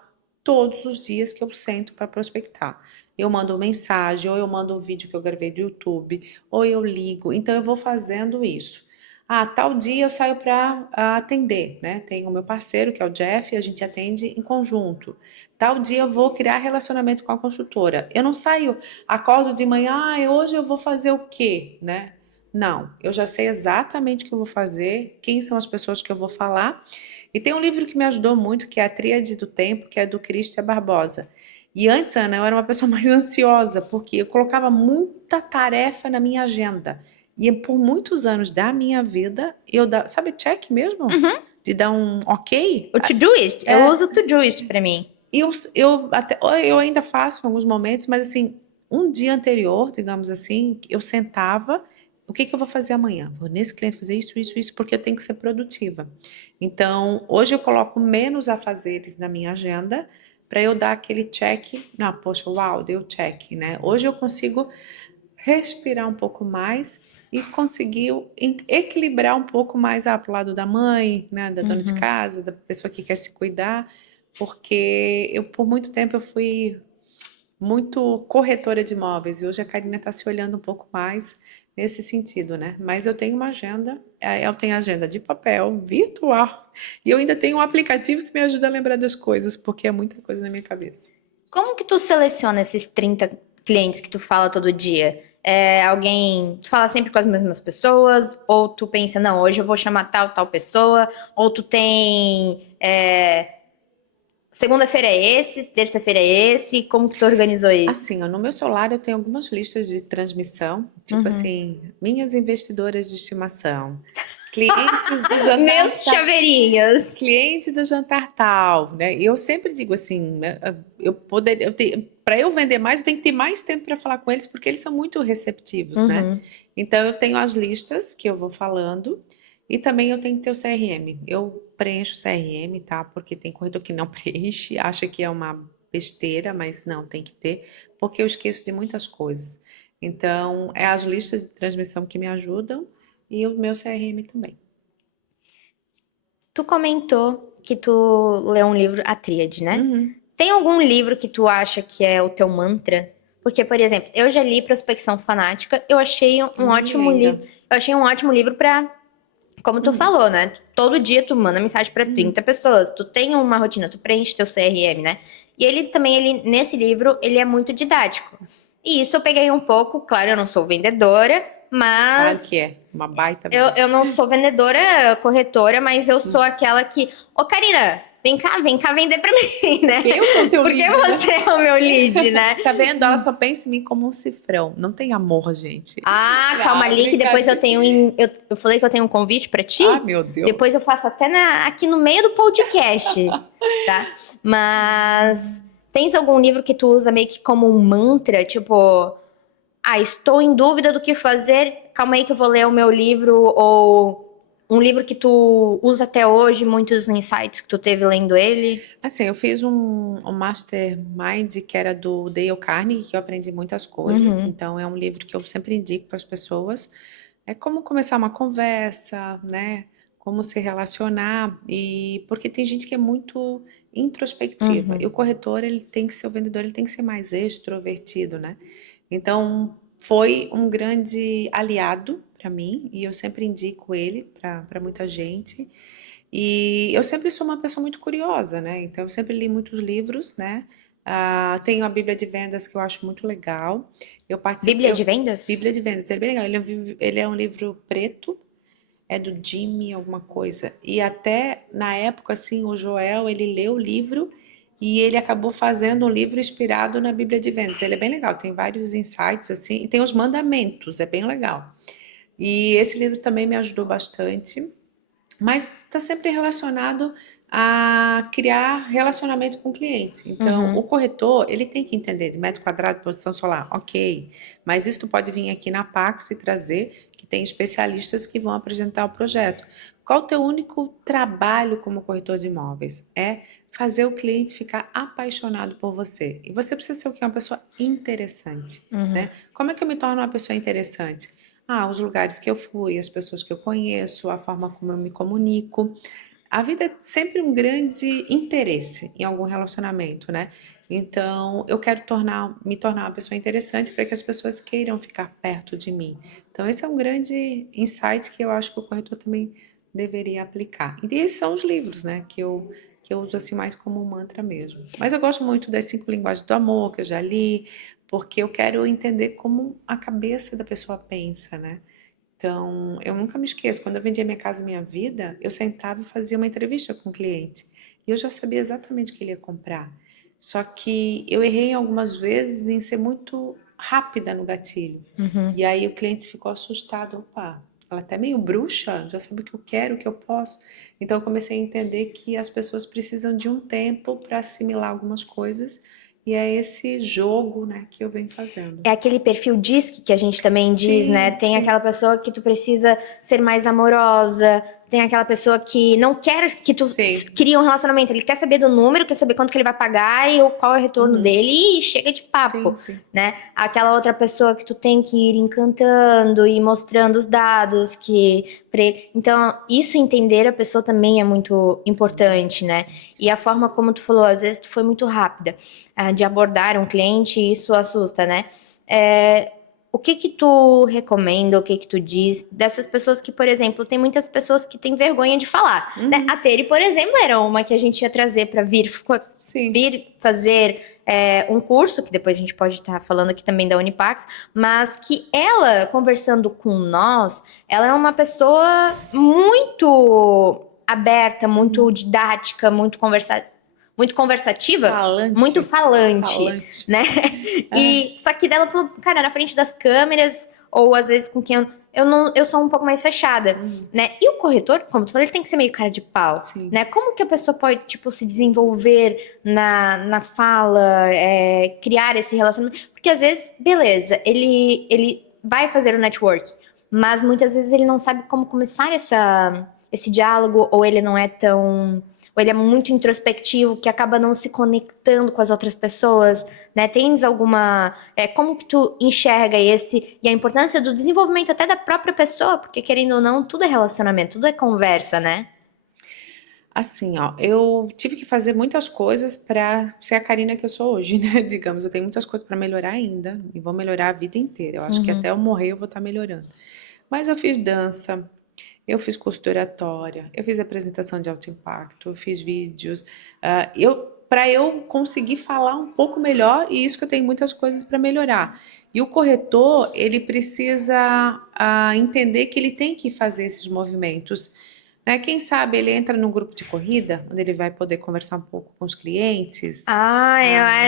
todos os dias que eu sento para prospectar. Eu mando mensagem, ou eu mando um vídeo que eu gravei do YouTube, ou eu ligo. Então, eu vou fazendo isso. Ah, tal dia eu saio para atender, né? Tem o meu parceiro, que é o Jeff, e a gente atende em conjunto. Tal dia eu vou criar relacionamento com a construtora. Eu não saio, acordo de manhã, hoje eu vou fazer o quê, né? Não, eu já sei exatamente o que eu vou fazer, quem são as pessoas que eu vou falar. E tem um livro que me ajudou muito, que é A Tríade do Tempo, que é do Christian Barbosa. E antes, Ana, eu era uma pessoa mais ansiosa, porque eu colocava muita tarefa na minha agenda. E por muitos anos da minha vida, eu dava, sabe, check mesmo? De dar um ok? O Todoist, eu uso o Todoist pra mim. Eu ainda faço em alguns momentos, mas assim, um dia anterior, digamos assim, eu sentava, o que eu vou fazer amanhã? Vou nesse cliente fazer isso, porque eu tenho que ser produtiva. Então, hoje eu coloco menos afazeres na minha agenda para eu dar aquele check. Não, poxa, uau, deu check, né? Hoje eu consigo respirar um pouco mais e conseguir equilibrar um pouco mais para o lado da mãe, né, da dona de casa, da pessoa que quer se cuidar, porque eu por muito tempo eu fui muito corretora de imóveis e hoje a Karina está se olhando um pouco mais nesse sentido, né? Mas eu tenho uma agenda, eu tenho agenda de papel, virtual, e eu ainda tenho um aplicativo que me ajuda a lembrar das coisas, porque é muita coisa na minha cabeça. Como que tu seleciona esses 30 clientes que tu fala todo dia? Tu fala sempre com as mesmas pessoas? Ou tu pensa, não, hoje eu vou chamar tal pessoa? Ou tu tem... segunda-feira é esse, terça-feira é esse? Como que tu organizou isso? Assim, ó, no meu celular eu tenho algumas listas de transmissão, tipo assim, minhas investidoras de estimação, clientes do jantar Meus chaveirinhos. cliente do jantar tal, né? E eu sempre digo assim, né, para eu vender mais, eu tenho que ter mais tempo para falar com eles, porque eles são muito receptivos, né? Então eu tenho as listas que eu vou falando e também eu tenho que ter o CRM. Eu preencho o CRM, tá? Porque tem corretor que não preenche, acha que é uma besteira, mas não, tem que ter, porque eu esqueço de muitas coisas. Então, é as listas de transmissão que me ajudam e o meu CRM também. Tu comentou que tu leu um livro, A Tríade, né? Uhum. Tem algum livro que tu acha que é o teu mantra? Porque, por exemplo, eu já li Prospecção Fanática, eu achei um ótimo livro. Eu achei um ótimo livro pra, como tu falou, né? Todo dia tu manda mensagem pra 30 pessoas, tu tem uma rotina, tu preenche teu CRM, né? E ele também, nesse livro, ele é muito didático. E isso eu peguei um pouco, claro, eu não sou vendedora, Claro mas que é, uma baita. eu não sou vendedora, corretora, mas eu sou aquela que. Ô, Karina, vem cá vender pra mim, né? Eu sou o teu Porque lead, né? você é o meu lead, né? Tá vendo? Ela só pensa em mim como um cifrão. Não tem amor, gente. Ah, calma Não, ali, que depois eu brincadeira. tenho. Eu falei que eu tenho um convite pra ti. Ah, meu Deus. Depois eu faço até aqui no meio do podcast, tá? Mas tens algum livro que tu usa meio que como um mantra? Tipo, estou em dúvida do que fazer, calma aí que eu vou ler o meu livro, ou um livro que tu usa até hoje, muitos insights que tu teve lendo ele. Assim, eu fiz um mastermind que era do Dale Carnegie, que eu aprendi muitas coisas. Então, é um livro que eu sempre indico para as pessoas. É como começar uma conversa, né? Como se relacionar. E porque tem gente que é muito introspectiva. E o corretor, ele tem que ser, o vendedor, ele tem que ser mais extrovertido, né? Então, foi um grande aliado para mim. E eu sempre indico ele para muita gente. E eu sempre sou uma pessoa muito curiosa, né? Então, eu sempre li muitos livros, né? Tenho a Bíblia de Vendas que eu acho muito legal. Eu participei. Bíblia de vendas? Bíblia de Vendas, é bem legal. Ele é um livro preto, é do Jimmy, alguma coisa. E até na época, assim, o Joel, ele leu o livro e ele acabou fazendo um livro inspirado na Bíblia de Vendas. Ele é bem legal, tem vários insights, assim, e tem os mandamentos, é bem legal. E esse livro também me ajudou bastante. Mas está sempre relacionado a criar relacionamento com o cliente. Então, o corretor, ele tem que entender de metro quadrado, posição solar, ok. Mas isso pode vir aqui na Pax e trazer que tem especialistas que vão apresentar o projeto. Qual o teu único trabalho como corretor de imóveis? É fazer o cliente ficar apaixonado por você. E você precisa ser o quê? Uma pessoa interessante, né? Como é que eu me torno uma pessoa interessante? os lugares que eu fui, as pessoas que eu conheço, a forma como eu me comunico. A vida é sempre um grande interesse em algum relacionamento, né? Então, eu quero me tornar uma pessoa interessante para que as pessoas queiram ficar perto de mim. Então, esse é um grande insight que eu acho que o corretor também deveria aplicar. E esses são os livros, né? Que eu uso assim mais como um mantra mesmo. Mas eu gosto muito das 5 linguagens do amor, que eu já li, porque eu quero entender como a cabeça da pessoa pensa, né? Então, eu nunca me esqueço, quando eu vendia minha casa e minha vida, eu sentava e fazia uma entrevista com o cliente. E eu já sabia exatamente o que ele ia comprar. Só que eu errei algumas vezes em ser muito rápida no gatilho. Uhum. E aí o cliente ficou assustado. Opa, ela até meio bruxa, já sabe o que eu quero, o que eu posso. Então eu comecei a entender que as pessoas precisam de um tempo para assimilar algumas coisas. E é esse jogo, né, que eu venho fazendo. É aquele perfil DISC que a gente também diz, né? Sim, Tem sim. aquela pessoa que tu precisa ser mais amorosa, tem aquela pessoa que não quer que tu Sim. crie um relacionamento, ele quer saber do número, quer saber quanto que ele vai pagar e qual é o retorno dele e chega de papo, Sim. né? Aquela outra pessoa que tu tem que ir encantando e mostrando os dados que para ele. Então, isso entender a pessoa também é muito importante, né? E a forma como tu falou, às vezes tu foi muito rápida de abordar um cliente e isso assusta, né? O que tu recomenda, o que tu diz dessas pessoas que, por exemplo, tem muitas pessoas que têm vergonha de falar, né? A Tere, por exemplo, era uma que a gente ia trazer para vir fazer um curso, que depois a gente pode estar falando aqui também da Unipax, mas que ela, conversando com nós, ela é uma pessoa muito aberta, muito didática, muito conversativa, muito falante, né? E só que dela falou, cara, na frente das câmeras, ou às vezes com quem eu sou um pouco mais fechada, né? E o corretor, como tu falou, ele tem que ser meio cara de pau, né? Como que a pessoa pode, tipo, se desenvolver na fala, criar esse relacionamento? Porque às vezes, beleza, ele vai fazer o network, mas muitas vezes ele não sabe como começar esse diálogo, ou ele não é tão... ou ele é muito introspectivo, que acaba não se conectando com as outras pessoas, né? Tens alguma... como que tu enxerga e a importância do desenvolvimento até da própria pessoa? Porque, querendo ou não, tudo é relacionamento, tudo é conversa, né? Assim, ó, eu tive que fazer muitas coisas para ser a Karina que eu sou hoje, né? Digamos, eu tenho muitas coisas para melhorar ainda e vou melhorar a vida inteira. Eu acho que até eu morrer eu vou estar melhorando. Mas eu fiz dança, eu fiz curso de oratória, eu fiz apresentação de alto impacto, eu fiz vídeos. Para eu conseguir falar um pouco melhor, e isso que eu tenho muitas coisas para melhorar. E o corretor, ele precisa entender que ele tem que fazer esses movimentos, né? Quem sabe ele entra num grupo de corrida, onde ele vai poder conversar um pouco com os clientes. Eu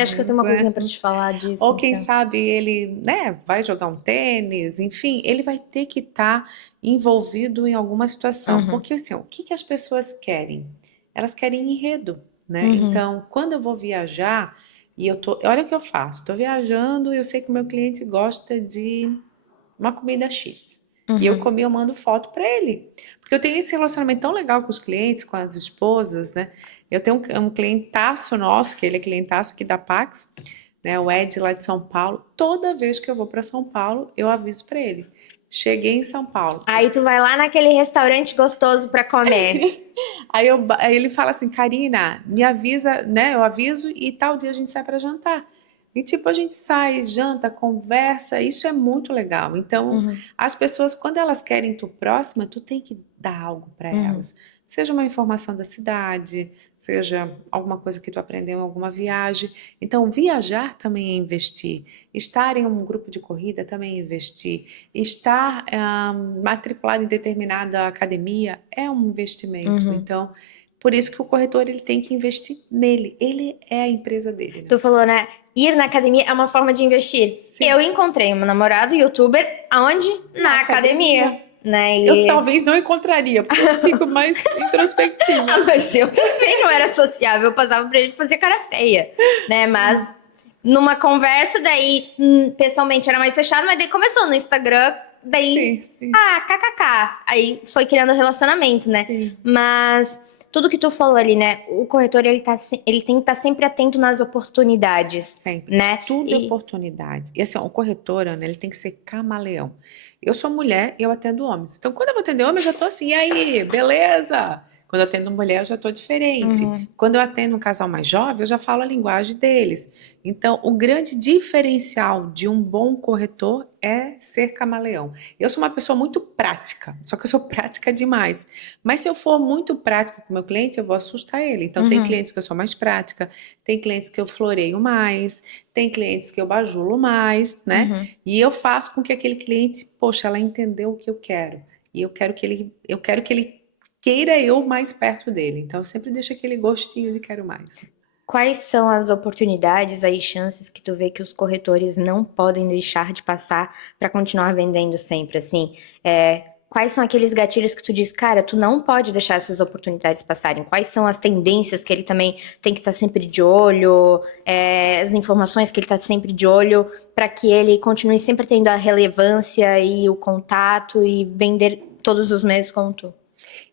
acho que eu tenho uma coisinha para te falar disso. Ou quem então. sabe ele, né, vai jogar um tênis, enfim, ele vai ter que estar envolvido em alguma situação. Porque assim, o que as pessoas querem? Elas querem enredo, né? Então, quando eu vou viajar e olha o que eu faço, estou viajando e eu sei que o meu cliente gosta de uma comida X. E eu mando foto para ele. Porque eu tenho esse relacionamento tão legal com os clientes, com as esposas, né? Eu tenho um clientaço nosso, que ele é clientaço aqui da Pax, né? O Ed lá de São Paulo. Toda vez que eu vou para São Paulo, eu aviso para ele. Cheguei em São Paulo. Aí tu vai lá naquele restaurante gostoso para comer. Aí ele fala assim, Karina, me avisa, né? Eu aviso e tal dia a gente sai para jantar. E tipo, a gente sai, janta, conversa, isso é muito legal. Então, as pessoas, quando elas querem tu próxima, tu tem que dar algo para elas. Seja uma informação da cidade, seja alguma coisa que tu aprendeu em alguma viagem. Então, viajar também é investir. Estar em um grupo de corrida também é investir. Estar matriculado em determinada academia é um investimento. Então, por isso que o corretor ele tem que investir nele. Ele é a empresa dele. Né? Tu falou, né? Ir na academia é uma forma de investir. Sim. Eu encontrei um namorado youtuber, aonde? Na academia. Né? Eu talvez não encontraria, porque eu fico mais introspectiva. Mas eu também não era sociável, eu passava pra ele fazer cara feia, né? Mas numa conversa, daí, pessoalmente era mais fechado, mas daí começou no Instagram, daí, sim. kkk. Aí foi criando relacionamento, né? Sim. Mas tudo que tu falou ali, né? O corretor, ele tem que estar sempre atento nas oportunidades, Sempre. né? Tudo é oportunidade. E assim, ó, o corretor, Ana, ele tem que ser camaleão. Eu sou mulher e eu atendo homens. Então, quando eu vou atender homem, eu já tô assim, e aí, beleza? Quando eu atendo mulher, eu já tô diferente. Quando eu atendo um casal mais jovem, eu já falo a linguagem deles. Então, o grande diferencial de um bom corretor é ser camaleão. Eu sou uma pessoa muito prática, só que eu sou prática demais. Mas se eu for muito prática com o meu cliente, eu vou assustar ele. Então, tem clientes que eu sou mais prática, tem clientes que eu floreio mais, tem clientes que eu bajulo mais, né? E eu faço com que aquele cliente, poxa, ela entendeu o que eu quero. E eu quero que ele queira eu mais perto dele. Então, eu sempre deixo aquele gostinho de quero mais. Quais são as oportunidades aí, chances que tu vê que os corretores não podem deixar de passar para continuar vendendo sempre, assim? Quais são aqueles gatilhos que tu diz, cara, tu não pode deixar essas oportunidades passarem? Quais são as tendências que ele também tem que estar sempre de olho? As informações que ele está sempre de olho para que ele continue sempre tendo a relevância e o contato e vender todos os meses como tu?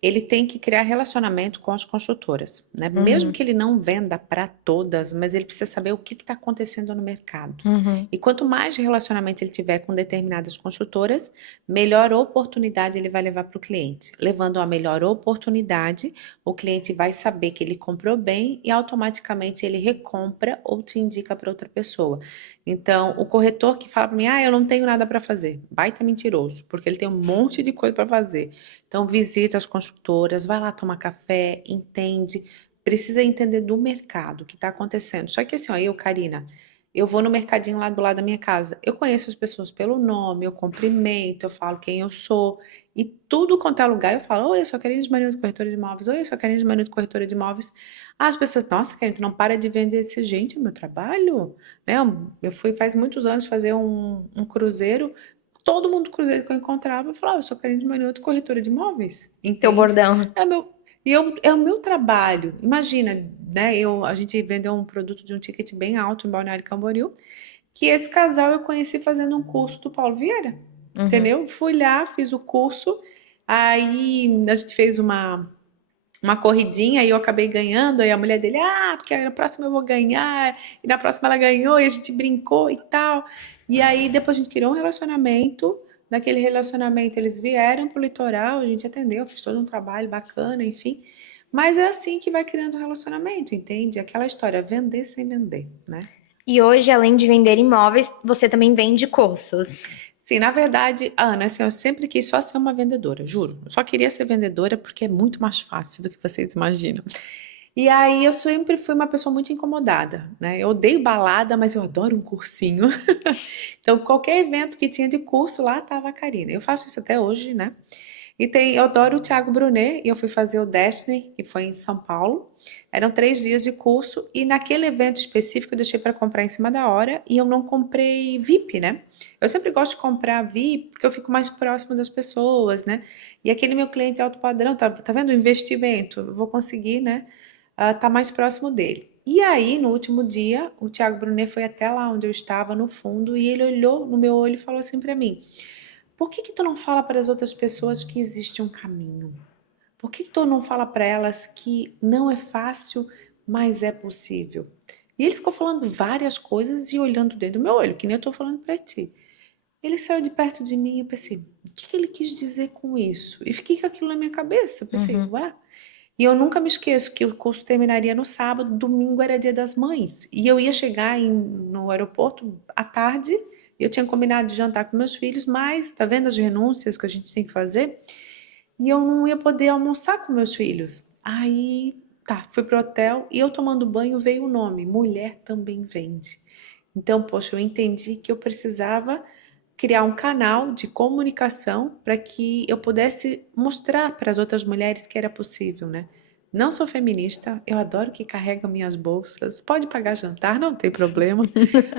Ele tem que criar relacionamento com as construtoras, né? Mesmo que ele não venda para todas, mas ele precisa saber o que está acontecendo no mercado. E quanto mais relacionamento ele tiver com determinadas construtoras, melhor oportunidade ele vai levar para o cliente. Levando a melhor oportunidade, o cliente vai saber que ele comprou bem e automaticamente ele recompra ou te indica para outra pessoa. Então, o corretor que fala para mim, eu não tenho nada para fazer, baita mentiroso, porque ele tem um monte de coisa para fazer. Então, visita as construtoras, vai lá tomar café, entende, precisa entender do mercado, o que está acontecendo. Só que assim, ó, Karina, eu vou no mercadinho lá do lado da minha casa, eu conheço as pessoas pelo nome, eu cumprimento, eu falo quem eu sou, e tudo quanto é lugar eu falo, oi, eu sou a Karine de Manuel, corretora de imóveis, oi, eu sou a Karine de Manuel, corretora de imóveis. As pessoas, nossa, Karine, tu não para de vender esse gente, é meu trabalho, né? Eu fui faz muitos anos fazer um cruzeiro, todo mundo do cruzeiro que eu encontrava, eu falava, eu sou Karine de Manioto, corretora de imóveis, Teu entende? bordão. É o meu trabalho. Imagina, né? A gente vendeu um produto de um ticket bem alto em Balneário Camboriú, que esse casal eu conheci fazendo um curso do Paulo Vieira, entendeu? Fui lá, fiz o curso, aí a gente fez uma corridinha e eu acabei ganhando, aí a mulher dele, porque na próxima eu vou ganhar, e na próxima ela ganhou, e a gente brincou e tal. E aí depois a gente criou um relacionamento, naquele relacionamento eles vieram pro litoral, a gente atendeu, fiz todo um trabalho bacana, enfim. Mas é assim que vai criando um relacionamento, entende? Aquela história, vender sem vender, né? E hoje, além de vender imóveis, você também vende cursos. Sim, na verdade, Ana, assim, eu sempre quis só ser uma vendedora, juro. Eu só queria ser vendedora porque é muito mais fácil do que vocês imaginam. E aí eu sempre fui uma pessoa muito incomodada, né? Eu odeio balada, mas eu adoro um cursinho. Então, qualquer evento que tinha de curso, lá estava a Karina. Eu faço isso até hoje, né? Eu adoro o Thiago Brunet, e eu fui fazer o Destiny, que foi em São Paulo. Eram 3 dias de curso, e naquele evento específico eu deixei para comprar em cima da hora, e eu não comprei VIP, né? Eu sempre gosto de comprar VIP, porque eu fico mais próximo das pessoas, né? E aquele meu cliente alto padrão, tá vendo o investimento? Eu vou conseguir, né? Tá mais próximo dele. E aí, no último dia, o Thiago Brunet foi até lá onde eu estava, no fundo, e ele olhou no meu olho e falou assim para mim: por que tu não fala para as outras pessoas que existe um caminho? Por que tu não fala para elas que não é fácil, mas é possível? E ele ficou falando várias coisas e olhando dentro do meu olho, que nem eu estou falando para ti. Ele saiu de perto de mim e eu pensei, o que ele quis dizer com isso? E fiquei com aquilo na minha cabeça. Eu pensei, ué. E eu nunca me esqueço que o curso terminaria no sábado, domingo era dia das mães. E eu ia chegar no aeroporto à tarde, e eu tinha combinado de jantar com meus filhos, mas tá vendo as renúncias que a gente tem que fazer? E eu não ia poder almoçar com meus filhos. Aí, tá, fui pro hotel e eu tomando banho veio o nome, Mulher Também Vende. Então, poxa, eu entendi que eu precisava criar um canal de comunicação para que eu pudesse mostrar para as outras mulheres que era possível, né? Não sou feminista, eu adoro que carrega minhas bolsas, pode pagar jantar, não tem problema,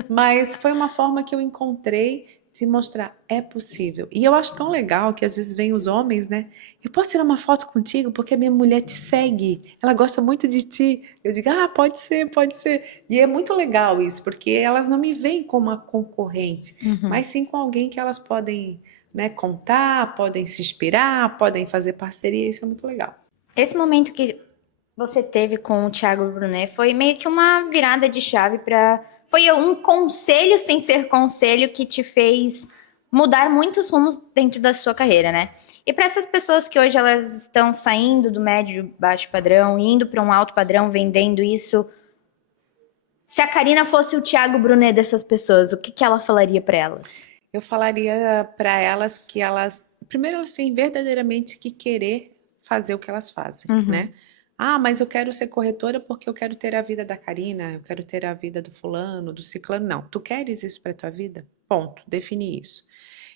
mas foi uma forma que eu encontrei de mostrar, é possível. E eu acho tão legal que às vezes vem os homens, né? Eu posso tirar uma foto contigo porque a minha mulher te segue, ela gosta muito de ti. Eu digo, pode ser, pode ser. E é muito legal isso, porque elas não me veem como uma concorrente, mas sim com alguém que elas podem, né, contar, podem se inspirar, podem fazer parceria, isso é muito legal. Esse momento que você teve com o Thiago Brunet foi meio que uma virada de chave para. Foi um conselho sem ser conselho que te fez mudar muitos rumos dentro da sua carreira, né? E para essas pessoas que hoje elas estão saindo do médio baixo padrão, indo para um alto padrão, vendendo isso, se a Karina fosse o Thiago Brunet dessas pessoas, o que que ela falaria para elas? Eu falaria para elas que primeiro elas têm verdadeiramente que querer fazer o que elas fazem, Uhum. né? Ah, mas eu quero ser corretora porque eu quero ter a vida da Karina, eu quero ter a vida do fulano, do ciclano. Não, tu queres isso para tua vida? Ponto, define isso.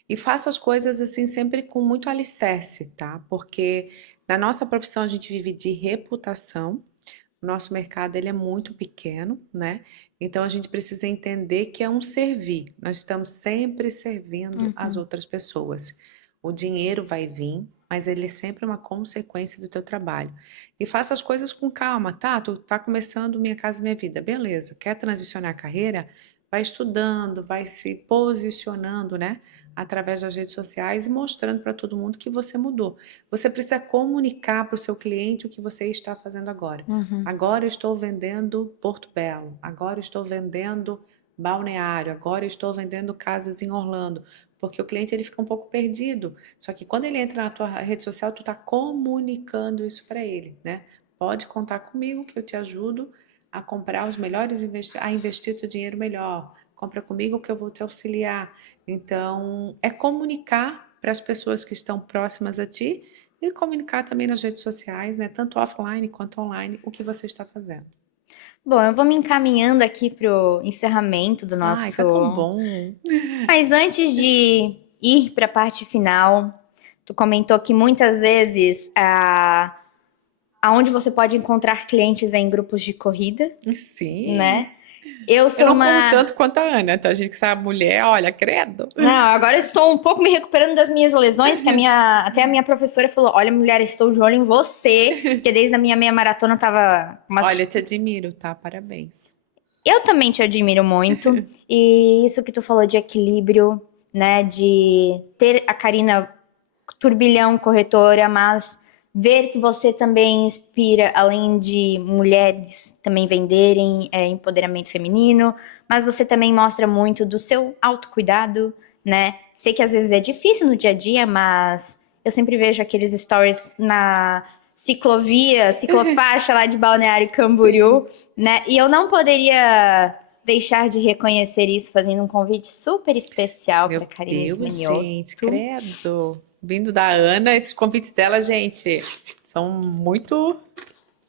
E faça as coisas assim sempre com muito alicerce, tá? Porque na nossa profissão a gente vive de reputação. O nosso mercado ele é muito pequeno, né? Então a gente precisa entender que é um servir. Nós estamos sempre servindo as Uhum. outras pessoas. O dinheiro vai vir, mas ele é sempre uma consequência do teu trabalho. E faça as coisas com calma, tá? Tu tá começando Minha Casa Minha Vida, beleza? Quer transicionar a carreira? Vai estudando, vai se posicionando, né? Através das redes sociais e mostrando para todo mundo que você mudou. Você precisa comunicar para o seu cliente o que você está fazendo agora. Uhum. Agora eu estou vendendo Porto Belo, agora eu estou vendendo Balneário, agora eu estou vendendo casas em Orlando, porque o cliente ele fica um pouco perdido. Só que quando ele entra na tua rede social, tu está comunicando isso para ele, né? Pode contar comigo que eu te ajudo a comprar os melhores a investir teu dinheiro melhor. Compra comigo que eu vou te auxiliar. Então, é comunicar para as pessoas que estão próximas a ti e comunicar também nas redes sociais, né, tanto offline quanto online, o que você está fazendo. Bom, eu vou me encaminhando aqui pro encerramento do Ai, tá tão nosso. bom. Mas antes de ir para a parte final, tu comentou que muitas vezes aonde você pode encontrar clientes é em grupos de corrida, Sim. né? Eu Eu sou não corro uma. tanto quanto a Ana, tá? A gente que sabe, mulher, olha, credo. Não, agora eu estou um pouco me recuperando das minhas lesões, que até a minha professora falou: Olha, mulher, estou de olho em você, porque desde a minha meia maratona eu tava Olha, umas. te admiro, tá? Parabéns. Eu também te admiro muito. E isso que tu falou de equilíbrio, né? De ter a Karina turbilhão corretora, mas ver que você também inspira, além de mulheres também venderem empoderamento feminino, mas você também mostra muito do seu autocuidado, né? Sei que às vezes é difícil no dia a dia, mas eu sempre vejo aqueles stories na ciclovia, ciclofaixa lá de Balneário Sim. Camboriú, né? E eu não poderia deixar de reconhecer isso fazendo um convite super especial para Meu Karine Deus, gente, Smanioto. credo. Vindo da Ana, esses convites dela, gente, são muito.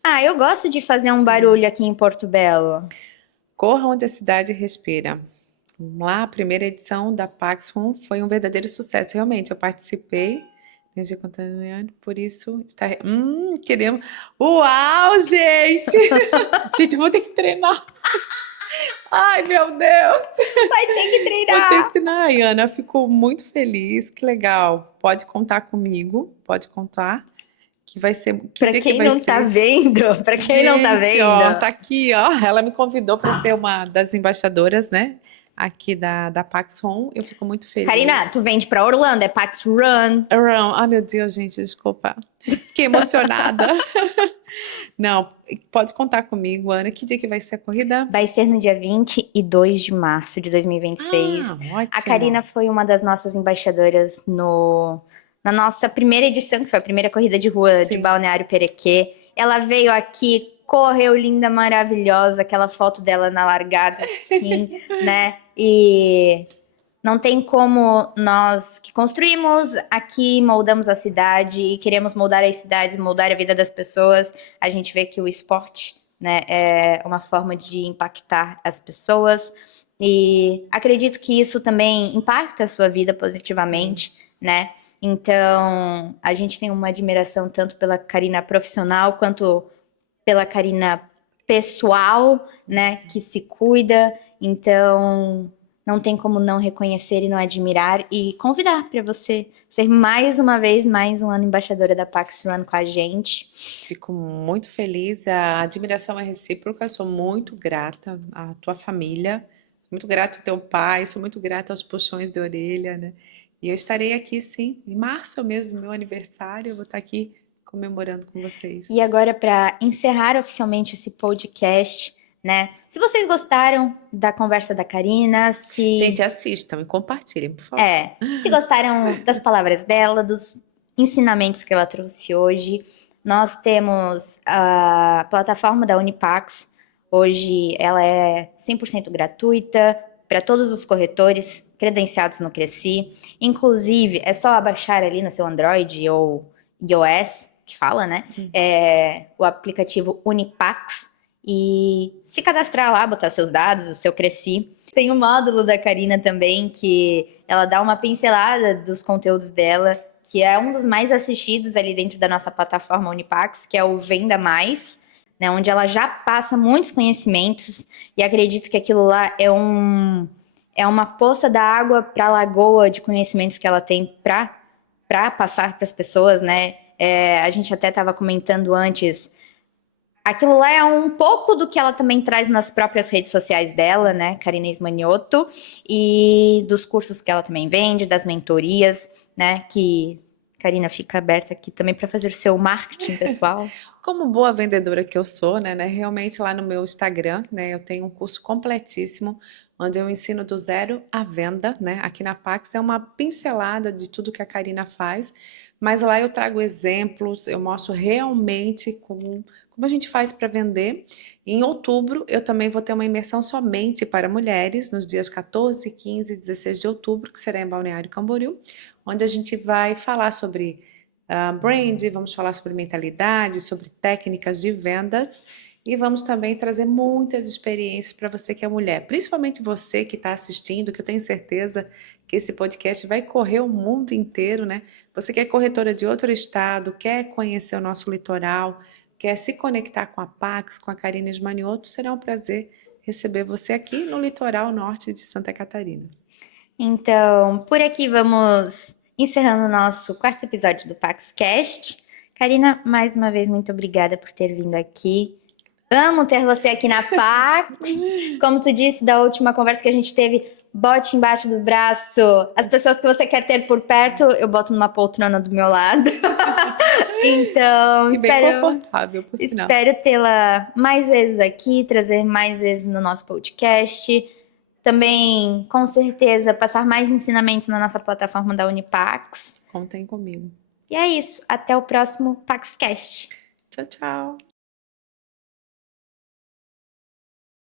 Ah, eu gosto de fazer um Sim. barulho aqui em Porto Belo. Corra onde a cidade respira. Vamos lá, a primeira edição da Pax Rum foi um verdadeiro sucesso, realmente. Eu participei, de contaminante, por isso está. Queremos. Uau, gente! Gente, eu vou ter que treinar. Ai, meu Deus! Vai ter que Vou ter que treinar. treinar. Ai, Ana, fico muito feliz, que legal. Pode contar comigo, pode contar. Que vai ser. Que Pra dia que quem vai não tá ser? vendo, pra quem não tá Gente, vendo. ó, tá aqui, ó. Ela me convidou para ser uma das embaixadoras, né? Aqui da Pax Home. Eu fico muito Karina, feliz. tu vende pra Orlando, é Pax Run. Ai, meu Deus, gente, desculpa. Fiquei emocionada. Não, pode contar comigo, Ana. Que dia que vai ser a corrida? Vai ser no dia 22 de março de 2026. Ah, A Karina ótimo. foi uma das nossas embaixadoras na nossa primeira edição, que foi a primeira corrida de rua de Sim. Balneário Perequê. Ela veio aqui, correu linda, maravilhosa, aquela foto dela na largada, assim, né? E não tem como nós que construímos aqui, moldamos a cidade e queremos moldar as cidades, moldar a vida das pessoas. A gente vê que o esporte, né, é uma forma de impactar as pessoas. E acredito que isso também impacta a sua vida Sim. positivamente, né? Então, a gente tem uma admiração tanto pela Karina profissional quanto pela Karina pessoal, né, que se cuida. Então, não tem como não reconhecer e não admirar e convidar para você ser mais uma vez, mais um ano embaixadora da Pax Run com a gente. Fico muito feliz. A admiração é recíproca. Sou muito grata à tua família. Sou muito grata ao teu pai. Sou muito grata aos puxões de orelha, né? E eu estarei aqui, sim, em março mesmo, meu aniversário. Eu vou estar aqui comemorando com vocês. E agora, para encerrar oficialmente esse podcast, né? Se vocês gostaram da conversa da Karina, Gente, assistam e compartilhem, por favor. se gostaram das palavras dela, dos ensinamentos que ela trouxe hoje, nós temos a plataforma da Unipax. Hoje ela é 100% gratuita para todos os corretores credenciados no Cresci. Inclusive, é só abaixar ali no seu Android ou iOS, que fala, né? O aplicativo Unipax e se cadastrar lá, botar seus dados, o seu Cresci. Tem o módulo da Karina também, que ela dá uma pincelada dos conteúdos dela, que é um dos mais assistidos ali dentro da nossa plataforma Unipax, que é o Venda Mais, né, onde ela já passa muitos conhecimentos, e acredito que aquilo lá é uma poça da água para a lagoa de conhecimentos que ela tem para passar para as pessoas, né? A gente até estava comentando antes, aquilo lá é um pouco do que ela também traz nas próprias redes sociais dela, né, Karina Ismanioto, e dos cursos que ela também vende, das mentorias, né, que Karina fica aberta aqui também para fazer o seu marketing pessoal. Como boa vendedora que eu sou, né, realmente lá no meu Instagram, né, eu tenho um curso completíssimo, onde eu ensino do zero à venda, né, aqui na Pax é uma pincelada de tudo que a Karina faz, mas lá eu trago exemplos, eu mostro realmente como a gente faz para vender. E em outubro eu também vou ter uma imersão somente para mulheres, nos dias 14, 15 e 16 de outubro, que será em Balneário Camboriú, onde a gente vai falar sobre brand, vamos falar sobre mentalidade, sobre técnicas de vendas e vamos também trazer muitas experiências para você que é mulher, principalmente você que está assistindo, que eu tenho certeza que esse podcast vai correr o mundo inteiro, né? Você que é corretora de outro estado, quer conhecer o nosso litoral, quer se conectar com a Pax, com a Karina Ismanioto, será um prazer receber você aqui no litoral norte de Santa Catarina. Então, por aqui vamos encerrando o nosso 4º episódio do PaxCast. Karina, mais uma vez, muito obrigada por ter vindo aqui. Amo ter você aqui na Pax. Como tu disse da última conversa que a gente teve, bote embaixo do braço. As pessoas que você quer ter por perto, eu boto numa poltrona do meu lado. Então, bem confortável, por sinal. Espero tê-la mais vezes aqui, trazer mais vezes no nosso podcast. Também, com certeza, passar mais ensinamentos na nossa plataforma da Unipax. Contem comigo. E é isso. Até o próximo PaxCast. Tchau, tchau.